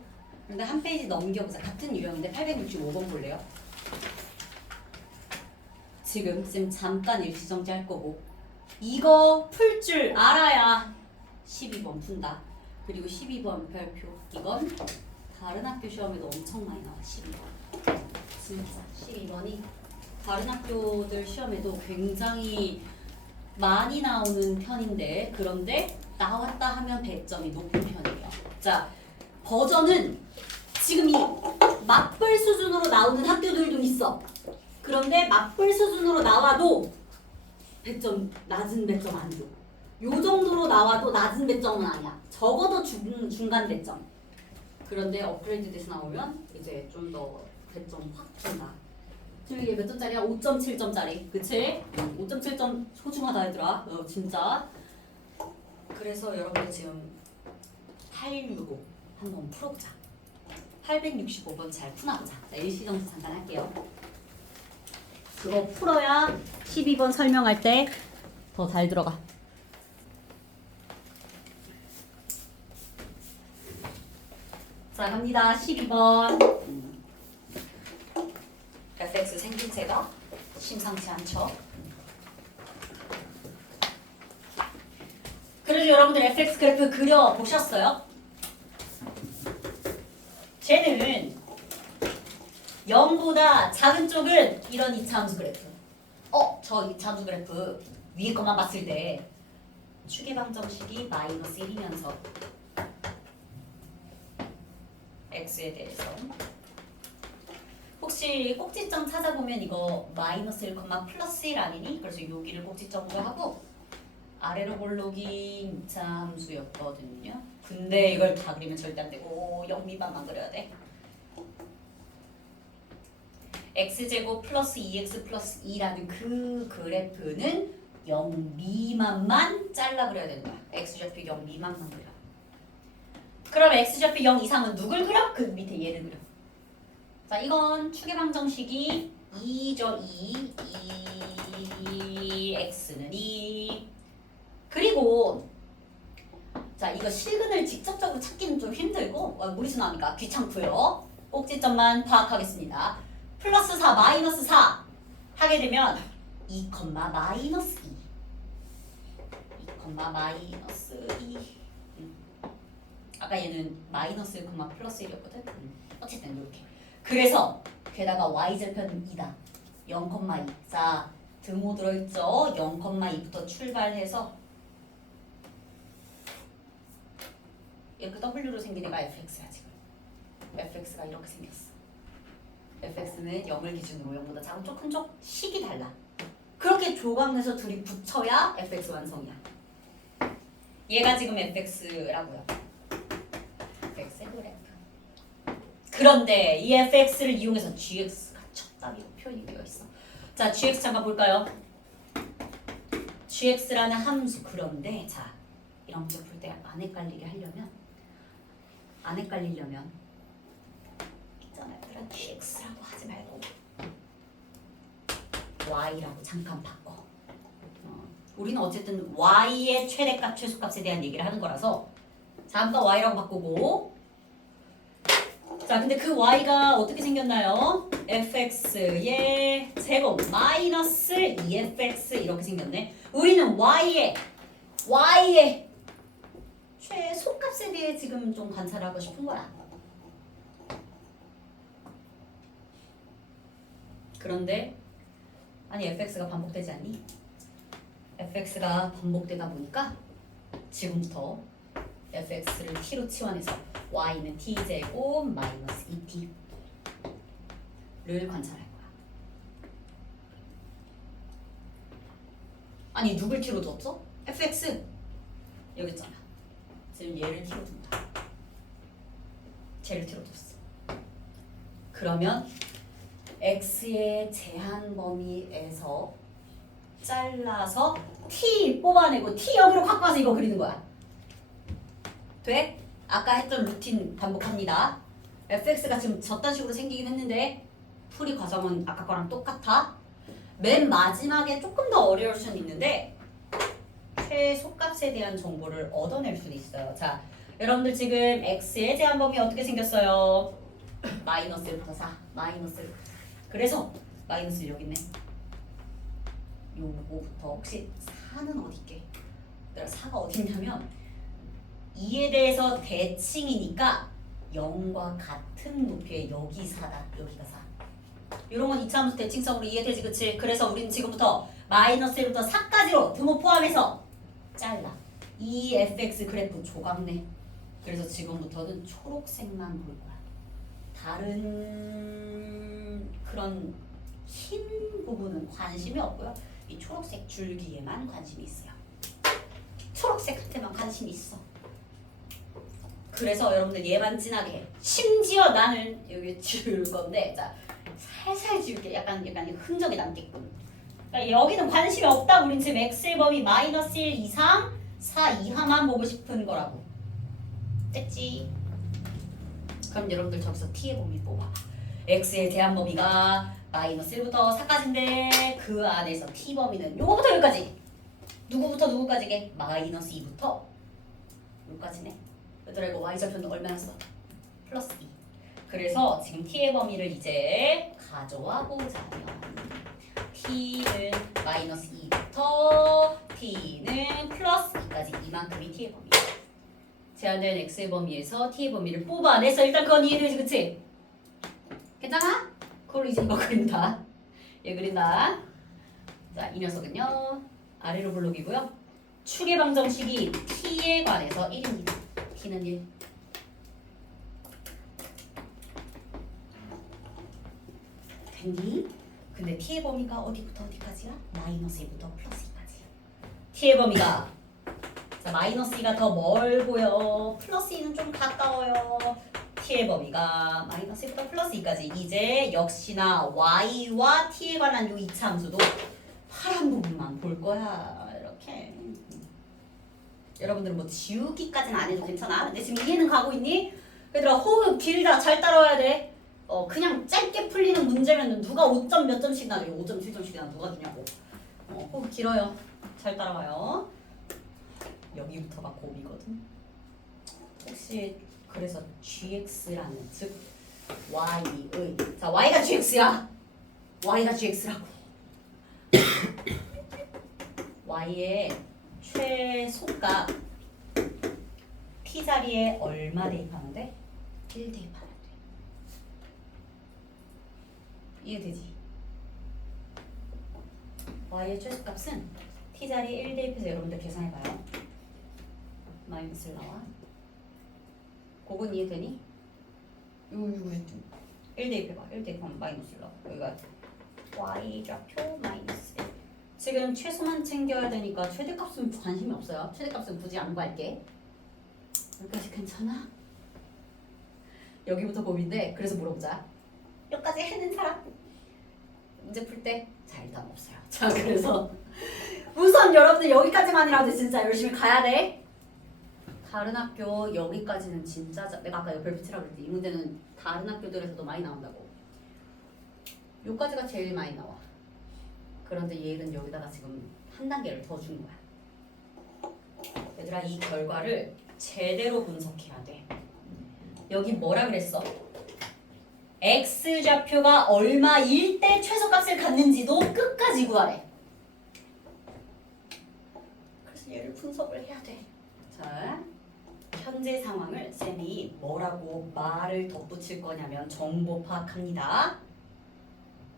근데 한 페이지 넘겨보자. 같은 유형인데 865번 볼래요? 지금 쌤 잠깐 일시정지 할 거고 이거 풀 줄 알아야 12번 푼다. 그리고 12번 별표 이건 다른 학교 시험에도 엄청 많이 나와. 12번 진짜 12번이 다른 학교들 시험에도 굉장히 많이 나오는 편인데 그런데 나왔다 하면 100점이 높은 편이에요. 자 버전은 지금 이 맞불 수준으로 나오는 학교들도 있어. 그런데 맞불 수준으로 나와도 100점 낮은 100점 안 줘. 요 정도로 나와도 낮은 배점은 아니야. 적어도 중간 배점. 그런데 업그레이드 돼서 나오면 이제 좀 더 배점 확 준다. 지금 이게 몇 점짜리야? 5.7점짜리. 그치? 5.7점 소중하다 얘들아. 진짜. 그래서 여러분들 지금 865 한번 풀어보자. 865번 잘 푸나보자. 자, 일시정지 잠깐 할게요. 그거 풀어야 12번 설명할 때 더 잘 들어가. 자 갑니다. 12번. fx 생김새가 심상치 않죠. 그래도 여러분들 fx 그래프 그려보셨어요? 쟤는 0보다 작은 쪽은 이런 이차함수 그래프. 저 이차함수 그래프 위에 것만 봤을 때 추계방정식이 마이너스 1이면서 x에 대해서 혹시 혹시 꼭지점 찾아보면 이거 마이너스 1, 플러스 1 아니니? 그래서 여기를 꼭지점으로 하고 아래로 볼록이 임차 함수였거든요. 근데 이걸 다 그리면 절대 안 되고 0 미만만 그려야 돼. x제곱 플러스 2x 플러스 2라는 그 그래프는 0 미만만 잘라 그려야 되는 거야. x좌표 0 미만만 그려. 그럼 x좌표 0 이상은 누굴 그려? 그 밑에 얘를 그려. 자, 이건 축의 방정식이 2죠. 2 x는 2. 그리고 자, 이거 실근을 직접적으로 찾기는 좀 힘들고 무리수 나오니까 귀찮고요. 꼭지점만 파악하겠습니다. 플러스 4 마이너스 4 하게 되면 2, 마이너스 2 2, 마이너스 2 아까 얘는 마이너스 1, 플러스 1이었거든. 어쨌든 이렇게. 그래서 게다가 y절편은 2다. 0,2. 자, 등호 들어있죠. 0,2부터 출발해서 이렇게 W로 생긴 애가 fx야 지금. fx가 이렇게 생겼어. fx는 0을 기준으로 0보다 작은 쪽 큰 쪽 식이 달라. 그렇게 조각내서 둘이 붙여야 fx 완성이야. 얘가 지금 fx라고요. fx의 그래프. 그런데 이 fx를 이용해서 gx가 첫 단위로 표현이 되어 있어. 자, gx 잠깐 볼까요? gx라는 함수. 그런데 자, 이런 문제 풀 때 안 헷갈리게 하려면 있잖아요. 그런 gx라고 하지 말고 y라고 잠깐 바꿔. 우리는 어쨌든 y의 최대값, 최소값에 대한 얘기를 하는 거라서 잠깐 y라고 바꾸고. 자, 근데 그 y가 어떻게 생겼나요? fx의 제곱 마이너스 2fx 이렇게 생겼네. 우리는 y의 최소값에 대해 지금 좀 관찰하고 싶은 거야. 그런데 아니 fx가 반복되지 않니? fx가 반복되다 보니까 지금부터 fx를 t로 치환해서 y는 t제곱 마이너스 2t를 관찰할 거야. 아니 누굴 t로 뒀죠? fx 여기 있잖아. 지금 얘를 t로 둔다. 쟤를 t로 뒀어. 그러면 x의 제한 범위에서 잘라서 t 뽑아내고 t 여기로 갖고 와서 이거 그리는 거야. 돼? 아까 했던 루틴 반복합니다. fx가 지금 저딴 식으로 생기긴 했는데 풀이 과정은 아까 거랑 똑같아. 맨 마지막에 조금 더 어려울 수는 있는데 최소값에 대한 정보를 얻어낼 수는 있어요. 자, 여러분들 지금 x의 제한 범위 어떻게 생겼어요? 마이너스 1부터 4 마이너스 1. 그래서 마이너스 1 여기 있네. 요거부터 혹시 4는 어디 있게? 4가 어디 있냐면 2에 대해서 대칭이니까 0과 같은 높이의 여기 4다. 여기가 4. 이런 건 2차 함수 대칭성으로 이해되지, 그치? 그래서 우리는 지금부터 마이너스 1부터 4까지로 등호 포함해서 잘라. 이 fx 그래프 조각내. 그래서 지금부터는 초록색만 볼 거야. 다른 그런 흰 부분은 관심이 없고요. 이 초록색 줄기에만 관심이 있어요. 초록색한테만 관심이 있어. 그래서 여러분들 얘만 진하게 해. 심지어 나는 여기 지울 건데, 자, 살살 지울게. 약간 흔적이 남게끔. 그러니까 여기는 관심이 없다. 우린 지금 x의 범위 마이너스 1 이상 4 이하만 보고 싶은 거라고. 됐지? 그럼 여러분들 저기서 t의 범위 뽑아봐. x의 제한 범위가 마이너스 1부터 4까지인데 그 안에서 t 범위는 요거부터 여기까지. 누구부터 누구까지게? 마이너스 2부터 여기까지네. 얘들아 이거 y절편도 얼마나 써? 플러스 2. 그래서 지금 t의 범위를 이제 가져와 보자면 t는 마이너스 2부터 t는 플러스 2까지 이만큼이 t의 범위. 제한된 x의 범위에서 t의 범위를 뽑아내서 일단 그건 이해되지, 그치? 괜찮아? 그걸로 이제 이거 그린다. 얘 그린다. 자, 이 녀석은요 아래로 볼록이고요. 축의 방정식이 t에 관해서 1입니다. t는 1. 됐니? 근데 t의 범위가 어디부터 어디까지야? 마이너스 2부터 플러스 2까지. t의 범위가 자 마이너스 2가 더 멀고요. 플러스 2는 좀 가까워요. t의 범위가 마이너스 2부터 플러스 2까지. 이제 역시나 y와 t에 관한 요 이차 함수도 파란 부분만 볼 거야. 이렇게. 여러분들은 뭐 지우기까지는 안 해도 괜찮아. 근데 지금 이해는 가고 있니? 얘들아 호흡 길다. 잘 따라와야 돼. 그냥 짧게 풀리는 문제면 누가 5점 몇 점씩 나줘. 5점 7점씩이나 누가 주냐고. 호흡 길어요. 잘 따라와요. 여기부터가 고비거든. 혹시 그래서 gx라는 즉 y의 자 y가 gx야. y가 gx라고. y의 최소값 t 자리에 얼마 대입하면 돼? 1 대입하면 돼. 이해되지? y의 최소값은 t 자리에 1 대입해서 여러분들 계산해봐요. 마이너스 나와. 그건 이해되니? 1 대입해봐. 1 대입하면 마이너스 나와. 여기가 y 좌표 마이너스 1. 지금 최소만 챙겨야 되니까 최대값은 관심이 없어요. 최대값은 굳이 안 구할게. 여기까지 괜찮아? 여기부터 고민인데 그래서 물어보자. 여기까지 해낸 사람? 문제 풀 때? 자 일단 없어요. 자 그래서 우선 여러분들 여기까지만이라도 진짜 열심히 가야 돼. 다른 학교 여기까지는 진짜 내가 아까 별표 치라고 그랬지. 이 문제는 다른 학교들에서도 많이 나온다고. 여기까지가 제일 많이 나와. 그런데 얘는 여기다가 지금 한 단계를 더 준 거야. 얘들아 이 결과를 제대로 분석해야 돼. 여기 뭐라 그랬어? x좌표가 얼마일 때 최소값을 갖는지도 끝까지 구하래. 그래서 얘를 분석을 해야 돼. 자, 현재 상황을 쌤이 뭐라고 말을 덧붙일 거냐면 정보 파악합니다.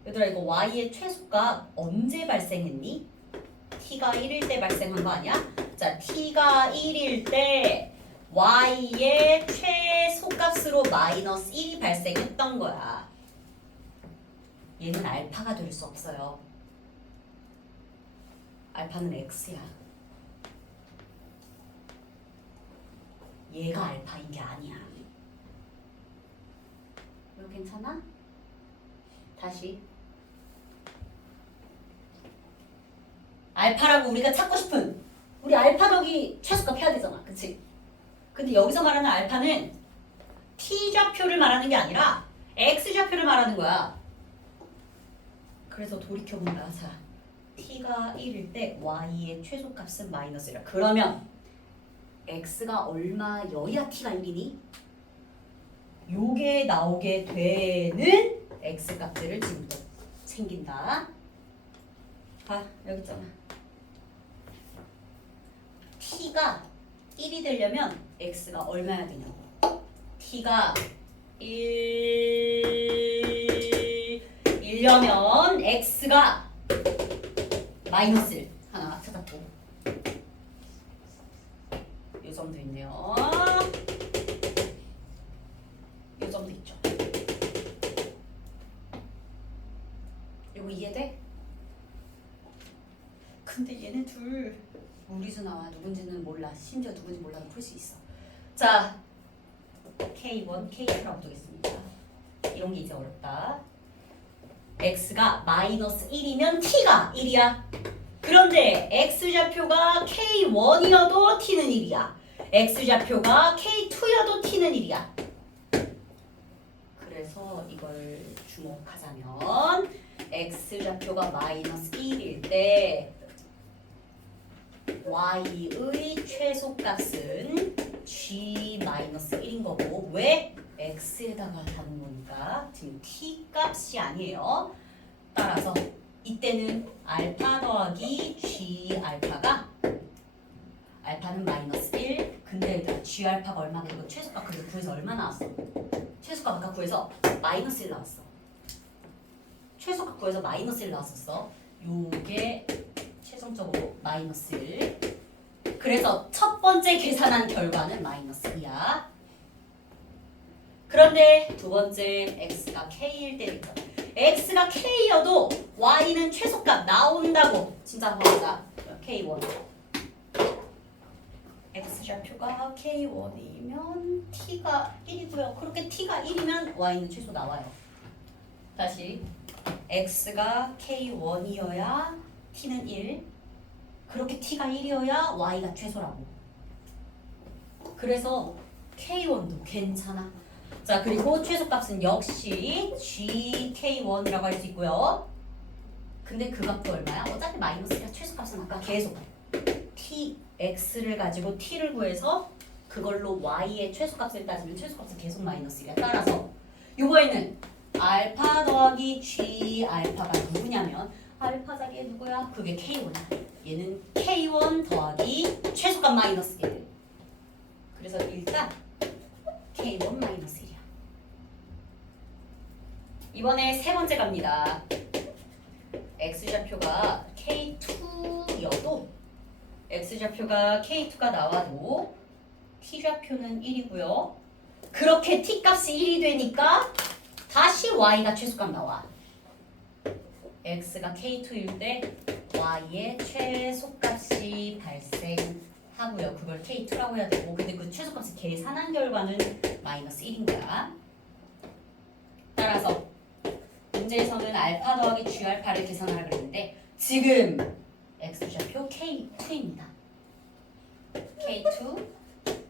얘들아 이거 y의 최소값 언제 발생했니? t가 1일 때 발생한 거 아니야? 자, t가 1일 때 y의 최소값으로 마이너스 1이 발생했던 거야. 얘는 알파가 될 수 없어요. 알파는 x야. 얘가 알파인 게 아니야. 이거 괜찮아? 다시 알파라고 우리가 찾고 싶은 우리 알파 더기 최소값 해야 되잖아. 그치? 근데 여기서 말하는 알파는 t좌표를 말하는 게 아니라 x좌표를 말하는 거야. 그래서 돌이켜본다. 자, t가 1일 때 y의 최소값은 마이너스 1이야. 그러면 x가 얼마여야 t가 1이니? 요게 나오게 되는 x값들을 지금부터 챙긴다. 봐, 여기 있잖아. t가 1이 되려면 x가 얼마야 되냐고. t가 1려면 x가 마이너스 1 하나 찾았고 요 점도 있네요. 요 점도 있죠. 요거 이해돼? 근데 얘네 둘 무리수 나와. 누군지는 몰라. 심지어 누군지 몰라도 풀 수 있어. 자, K1, K2라고 두겠습니다. 이런 게 이제 어렵다. X가 마이너스 1이면 T가 1이야. 그런데 X좌표가 K1이어도 T는 1이야. X좌표가 K2여도 T는 1이야. 그래서 이걸 주목하자면 X좌표가 마이너스 1일 때 y의 최소값은 g-1인 거고 왜? x에다가 담은 거니까 지금 t 값이 아니에요. 따라서 이때는 알파 더하기 g 알파가 알파는 마이너스 1 근데 얘들아 g 알파가 얼마나 이거 최소값 근데 구해서 얼마 나왔어? 최소값 아까 구해서 마이너스 1 나왔어. 최소값 구해서 마이너스 1 나왔었어. 요게 최종적으로 마이너스 1. 그래서 첫 번째 계산한 결과는 마이너스 2야. 그런데 두 번째 x가 k일 때 있잖아. x가 k여도 y는 최소값 나온다고. 진짜 봐보자. k1 x좌표가 k1이면 t가 1이고요. 그렇게 t가 1이면 y는 최소 나와요. 다시 x가 k1이어야 t는 1. 그렇게 t가 1이어야 y가 최소라고. 그래서 k1도 괜찮아. 자, 그리고 최소값은 역시 gk1이라고 할 수 있고요. 근데 그 값도 얼마야? 어차피 마이너스가 최소값은 아까 계속 t, x를 가지고 t를 구해서 그걸로 y의 최소값을 따지면 최소값은 계속 마이너스이야. 따라서 요거에는 알파 더하기 g 알파가 누구냐면 알파 자리에 누구야? 그게 k1이야. 얘는 k1 더하기 최소값 마이너스 1. 그래서 일단 k1 마이너스 1이야. 이번에 세 번째 갑니다. x좌표가 k2여도 x좌표가 k2가 나와도 t좌표는 1이고요. 그렇게 t값이 1이 되니까 다시 y가 최소값 나와. x가 k2일 때 y의 최소값이 발생하고요. 그걸 k2라고 해야 되고, 근데 그 최소값을 계산한 결과는 마이너스 1인 거야. 따라서 문제에서는 알파 더하기 g 알파를 계산하라 그랬는데 지금 x좌표 k2입니다. k2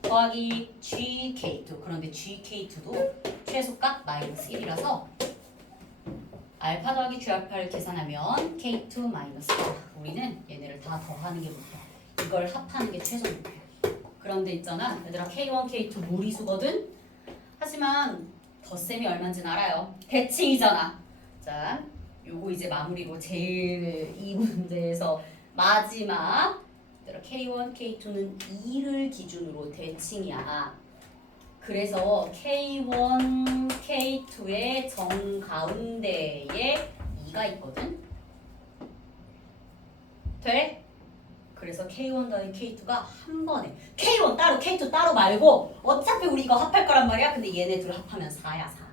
더하기 gk2. 그런데 gk2도 최소값 마이너스 1이라서 알파 더하기 g 알파를 계산하면 k2 마이너스 1. 우리는 얘네를 다 더하는 게 목표. 이걸 합하는 게 최종 목표. 그런데 있잖아, 얘들아, k1, k2 무리수거든. 하지만 덧셈이 얼마인지는 알아요. 대칭이잖아. 자, 요거 이제 마무리로 제일 이 문제에서 마지막 K1, K2는 2를 기준으로 대칭이야. 그래서 K1, K2의 정가운데에 2가 있거든. 돼? 그래서 K1 더하기 K2가 한 번에 K1 따로 K2 따로 말고 어차피 우리 이거 합할 거란 말이야. 근데 얘네 둘 합하면 4야 4.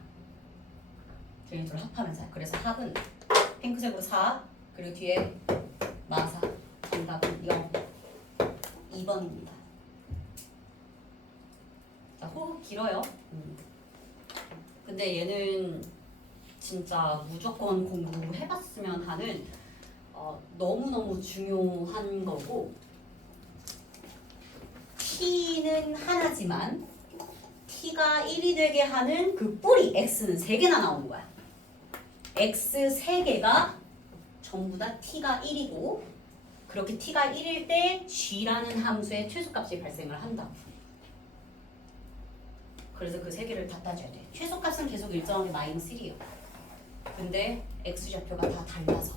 얘네 둘 합하면 4. 그래서 합은 핑크색으로 4. 그리고 뒤에 마사. 정답은 0. 2번입니다. 자, 호흡 길어요. 근데 얘는 진짜 무조건 공부해봤으면 하는 너무너무 중요한 거고, t는 하나지만 t가 1이 되게 하는 그 뿌리 x는 3개나 나오는 거야. x 3개가 전부 다 t가 1이고, 그렇게 t가 1일 때 g라는 함수의 최소값이 발생을 한다고. 그래서 그 3개를 다 따져야 돼. 최소값은 계속 일정하게 마이너스 1이에요. 근데 x좌표가 다 달라서.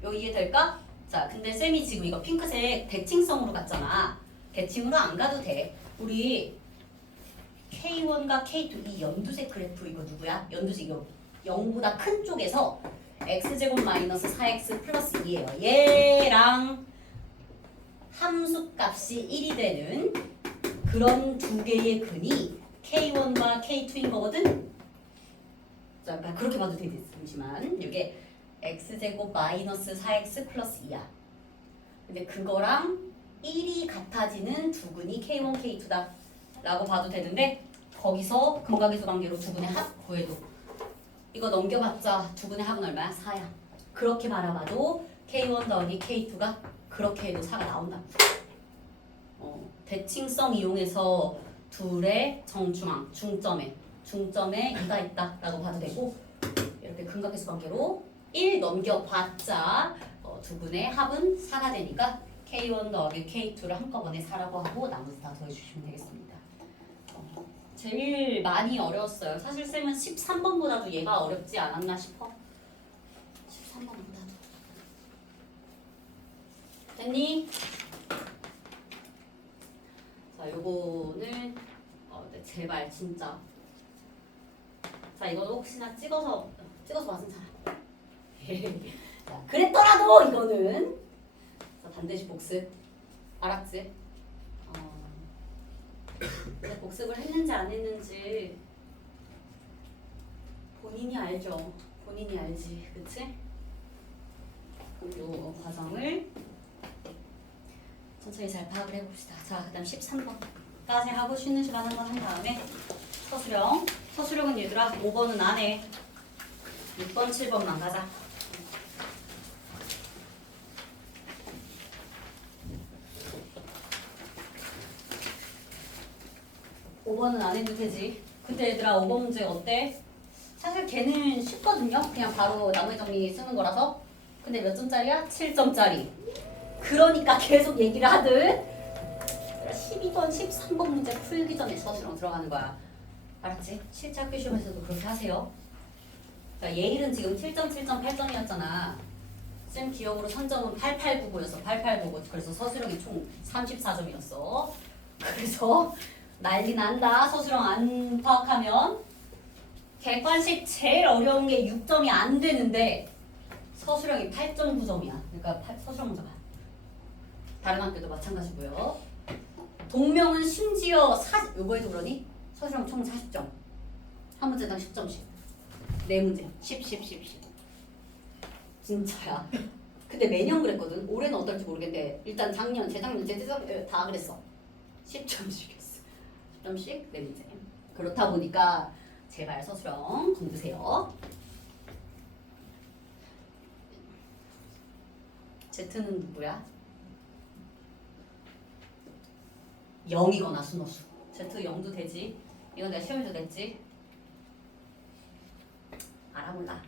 이거 이해될까? 자, 근데 쌤이 지금 이거 핑크색 대칭성으로 갔잖아. 대칭으로 안 가도 돼. 우리 K1과 K2 이 연두색 그래프 이거 누구야? 연두색 이거 0보다 큰 쪽에서 x제곱 마이너스 4x 플러스 2예요. 얘랑 함수값이 1이 되는 그런 두 개의 근이 K1과 K2인 거거든? 자, 그렇게 봐도 되겠지. 잠시만. 이게 x제곱 마이너스 4x 플러스 2야. 근데 그거랑 1이 같아지는 두 근이 K1, K2다 라고 봐도 되는데, 거기서 근각계수 관계로 두 근의 합 구해도 이거 넘겨봤자 두 근의 합은 얼마야? 4야. 그렇게 바라봐도 K1 더하기 K2가 그렇게 해도 4가 나온다. 대칭성 이용해서 둘의 정중앙, 중점에 2가 있다 라고 봐도 되고, 이렇게 근각계수 관계로 1 넘겨봤자 두 근의 합은 4가 되니까 K1 더하기 K2를 한꺼번에 4라고 하고 나머지 다 더해주시면 되겠습니다. 제일 많이 어려웠어요. 사실 쌤은 13번보다도 얘가 어렵지 않았나 싶어. 13번보다도. 됐니? 자, 요거는 네, 제발 진짜. 자, 이거도 혹시나 찍어서 봤으면 잘. 자, 그랬더라도 이거는 자, 반드시 복습. 알았지? 근데 복습을 했는지 안 했는지 본인이 알죠. 알죠. 본인이 알지. 그치? 요 과정을 천천히 잘 파악을 해봅시다. 자, 그 다음 13번까지 하고 쉬는 시간 한번 한 다음에 서술형. 서술형은 얘들아 5번은 안 해. 6번, 7번만 가자. (5번은) 안 해도 되지. 근데 얘들아 5번 문제 어때? 사실 걔는 쉽거든요. 그냥 바로 나머지 정리 쓰는 거라서. 근데 몇 점짜리야? 7점짜리. 그러니까 계속 얘기를 하듯 12번, 13번 문제 풀기 전에 서술형 들어가는 거야. 알았지? 실제 학교 시험에서도 그렇게 하세요. 그러니까 예일은 지금 7.7.8점이었잖아. 쌤 기억으로 선점은 8899였어. 8899. 그래서 서술형이 총 34점이었어. 그래서 난리 난다. 서술형 안 파악하면. 객관식 제일 어려운 게 6점이 안 되는데 서술형이 8.9점이야. 그러니까 서술형 먼저 봐. 다른 학교도 마찬가지고요. 동명은 심지어 요거에도 그러니? 서술형 총 40점. 한 문제당 10점씩. 네 문제. 10. 진짜야. 근데 매년 그랬거든. 올해는 어떨지 모르겠는데 일단 작년, 재작년, 재재작 다 그랬어. 10점씩이었어. 10점씩 네 문제. 그렇다 보니까 제발 서술형 건드세요. Z는 누구야? 0이거나 순호수. Z 0도 되지. 이건 내가 시험에도 냈지. 알아 몰라.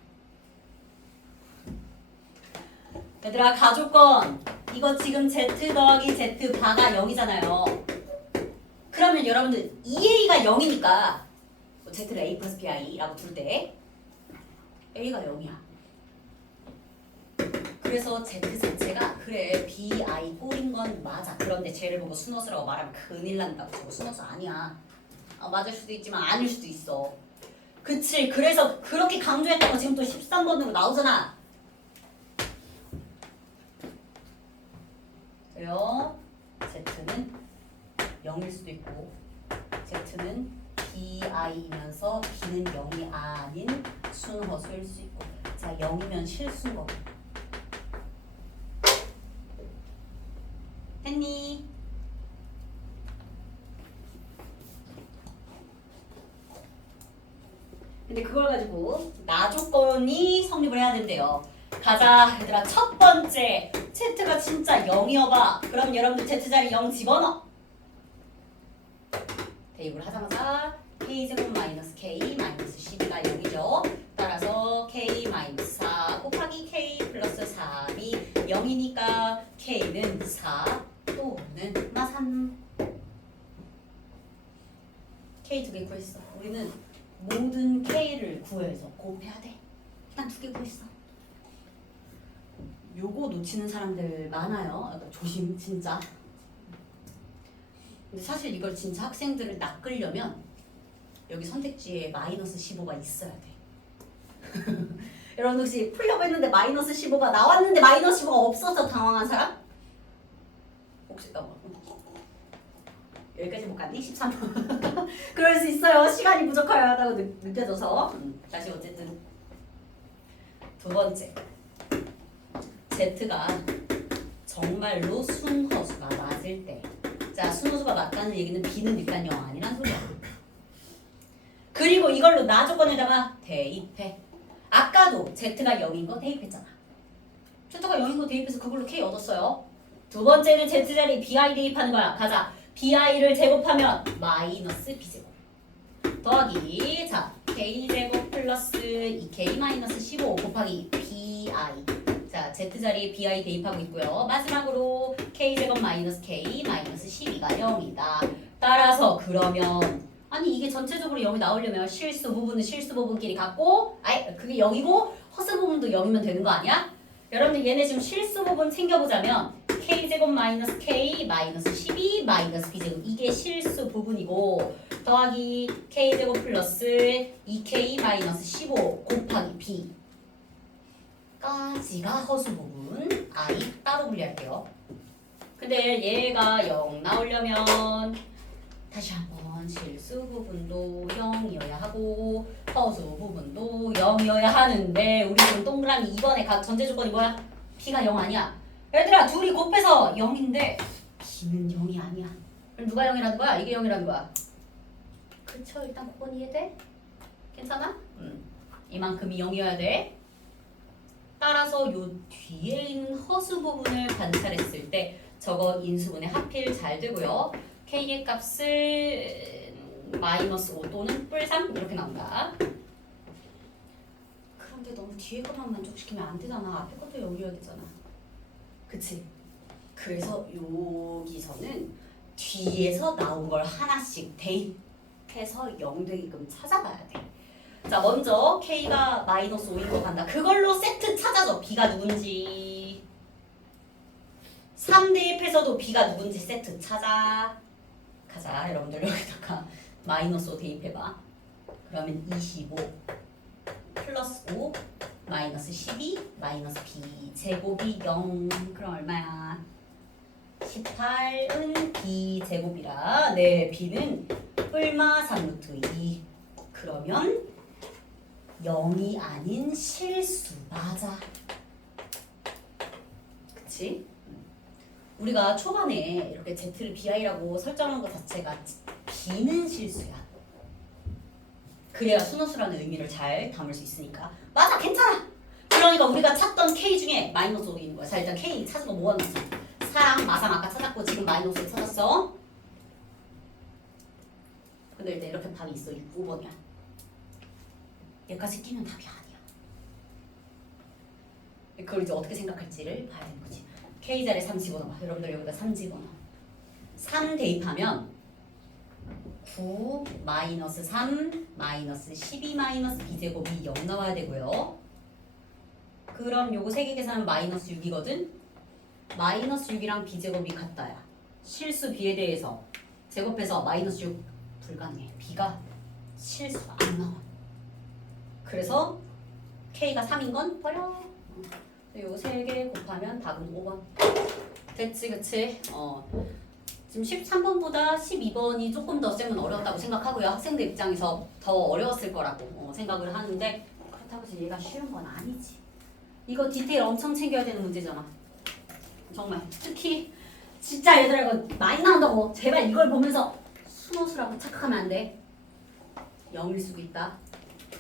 얘들아 가족권 이거 지금 Z 더하기 Z 바가 0이잖아요. 그러면 여러분들 2A가 0이니까 Z를 A 플러스 BI라고 둘 때 A가 0이야. 그래서 Z 자체가 그래 BI 꼴인 건 맞아. 그런데 쟤를 보고 순호수라고 말하면 큰일 난다고. 저거 순호수 아니야. 맞을 수도 있지만 아닐 수도 있어. 그치. 그래서 그렇게 강조했던 거 지금 또 13번으로 나오잖아. 그래요. Z는 0일 수도 있고 Z는 BI이면서 B는 0이 아닌 순허수일 수 있고. 자 0이면 실수인 거. 했니? 근데 그걸 가지고 나 조건이 성립을 해야 된대요. 가자 얘들아. 첫 번째 Z가 진짜 0이어봐. 그럼 여러분들 Z자리 0 집어넣어. 대입을 하자마자 K제곱 마이너스 K 마이너스 12가 0이죠. 따라서 K 마이너스 4 곱하기 K 플러스 3이 0이니까 K는 4 또는 마3. K 두 개 구했어. 우리는 모든 K를 구해서 곱해야 돼. 일단 두 개 구했어. 요거 놓치는 사람들 많아요. 조심 진짜. 근데 사실 이걸 진짜 학생들을 낚으려면 여기 선택지에 마이너스 15가 있어야 돼. 여러분 혹시 풀려고 했는데 마이너스 15가 나왔는데 마이너스 15가 없어서 당황한 사람? 혹시 여기까지 못 갔니? 13번. 그럴 수 있어요. 시간이 부족하다고 느껴져서. 다시 어쨌든 두 번째 Z가 정말로 순허수가 맞을 때. 자 순호수가 맞다는 얘기는 B는 일단 0 아니란 소리야. 그리고 이걸로 나 조건에다가 대입해. 아까도 Z가 0인 거 대입했잖아. Z가 0인 거 대입해서 그걸로 K 얻었어요. 두 번째는 Z자리 BI 대입하는 거야. 가자. BI를 제곱하면 마이너스 B제곱 더하기 자 K제곱 플러스 2K 마이너스 15 곱하기 BI. 자 Z자리에 BI 대입하고 있고요. 마지막으로 K제곱 마이너스 K 마이너스 12가 0이다. 따라서 그러면 아니 이게 전체적으로 0이 나오려면 실수 부분은 실수 부분끼리 같고 그게 0이고 허수 부분도 0이면 되는 거 아니야? 여러분들 얘네 지금 실수 부분 챙겨보자면 K제곱 마이너스 K 마이너스 12 마이너스 B제곱 이게 실수 부분이고 더하기 K제곱 플러스 2K 마이너스 15 곱하기 B 까지가 허수 부분. I 따로 분리할게요. 근데 얘가 0 나오려면 다시 한번 실수 부분도 0이어야 하고 허수 부분도 0 0이어야 하는데 우리 지금 동그라미 2번의 각 전제 조건이 뭐야? B가 0 아니야. 얘들아 둘이 곱해서 0인데 B는 0이 아니야. 그럼 누가 0이라는 거야? 이게 0이라는 거야. 그쵸? 일단 그건 이해돼? 괜찮아? 이만큼이 0이어야 돼. 따라서 요 뒤에 있는 허수 부분을 관찰했을 때 저거 인수분해 하필 잘 되고요. K의 값을 -5 또는 뿔3 이렇게 나온다. 그런데 너무 뒤에 것만 만족시키면 안 되잖아. 앞에 것도 여기여야 되잖아. 그치? 그래서 여기서는 뒤에서 나온 걸 하나씩 대입해서 0 되게끔 찾아가야 돼. 자, 먼저 K가 -5인 거 간다. 그걸로 세트 찾아줘. B가 누군지. 3 대입해서도 B가 누군지 세트 찾아. 가자. 여러분들 여기다가 -5 대입해봐. 그러면 25 플러스 5 마이너스 12 마이너스 B 제곱이 0. 그럼 얼마야? 18은 B 제곱이라. 네, B는 뿔마 3루트 2. 그러면 0이 아닌 실수 맞아. 그치? 우리가 초반에 이렇게 Z를 BI라고 설정한 것 자체가 B는 실수야. 그래야 순호수라는 의미를 잘 담을 수 있으니까. 맞아, 괜찮아. 그러니까 우리가 찾던 K 중에 -5가 있는 거야. 자, 일단 K 찾은 거 모아놨어. 사랑, 마삼 아까 찾았고 지금 -5를 찾았어. 근데 일단 이렇게 답이 있어. 5번이야. 여기까지 끼면 답이 아니야. 그걸 이제 어떻게 생각할지를 봐야 되는 거지. K자리에 3 집어넣어. 여러분들 여기다 3 집어넣어. 3 대입하면 9 마이너스 3 마이너스 12 마이너스 B제곱이 0 나와야 되고요. 그럼 요거 3개 계산하면 마이너스 6이거든. 마이너스 6이랑 B제곱이 같다야. 실수 B에 대해서 제곱해서 마이너스 6 불가능해. B가 실수 안 나와. 그래서 K가 3인 건 버려. 요 3개 곱하면 답은 5번. 됐지, 그치? 지금 13번보다 12번이 조금 더 쌤은 어려웠다고 생각하고요. 학생들 입장에서 더 어려웠을 거라고 생각을 하는데 그렇다고 해서 얘가 쉬운 건 아니지. 이거 디테일 엄청 챙겨야 되는 문제잖아. 정말. 특히 진짜 얘들아 이거 많이 나온다고. 제발 이걸 보면서 순호수라고 착각하면 안 돼. 0일 수도 있다.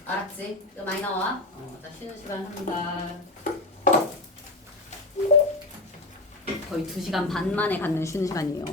알았지? 이거 많이 나와. 자, 쉬는 시간 한다. 거의 2시간 반 만에 갖는 쉬는 시간이에요.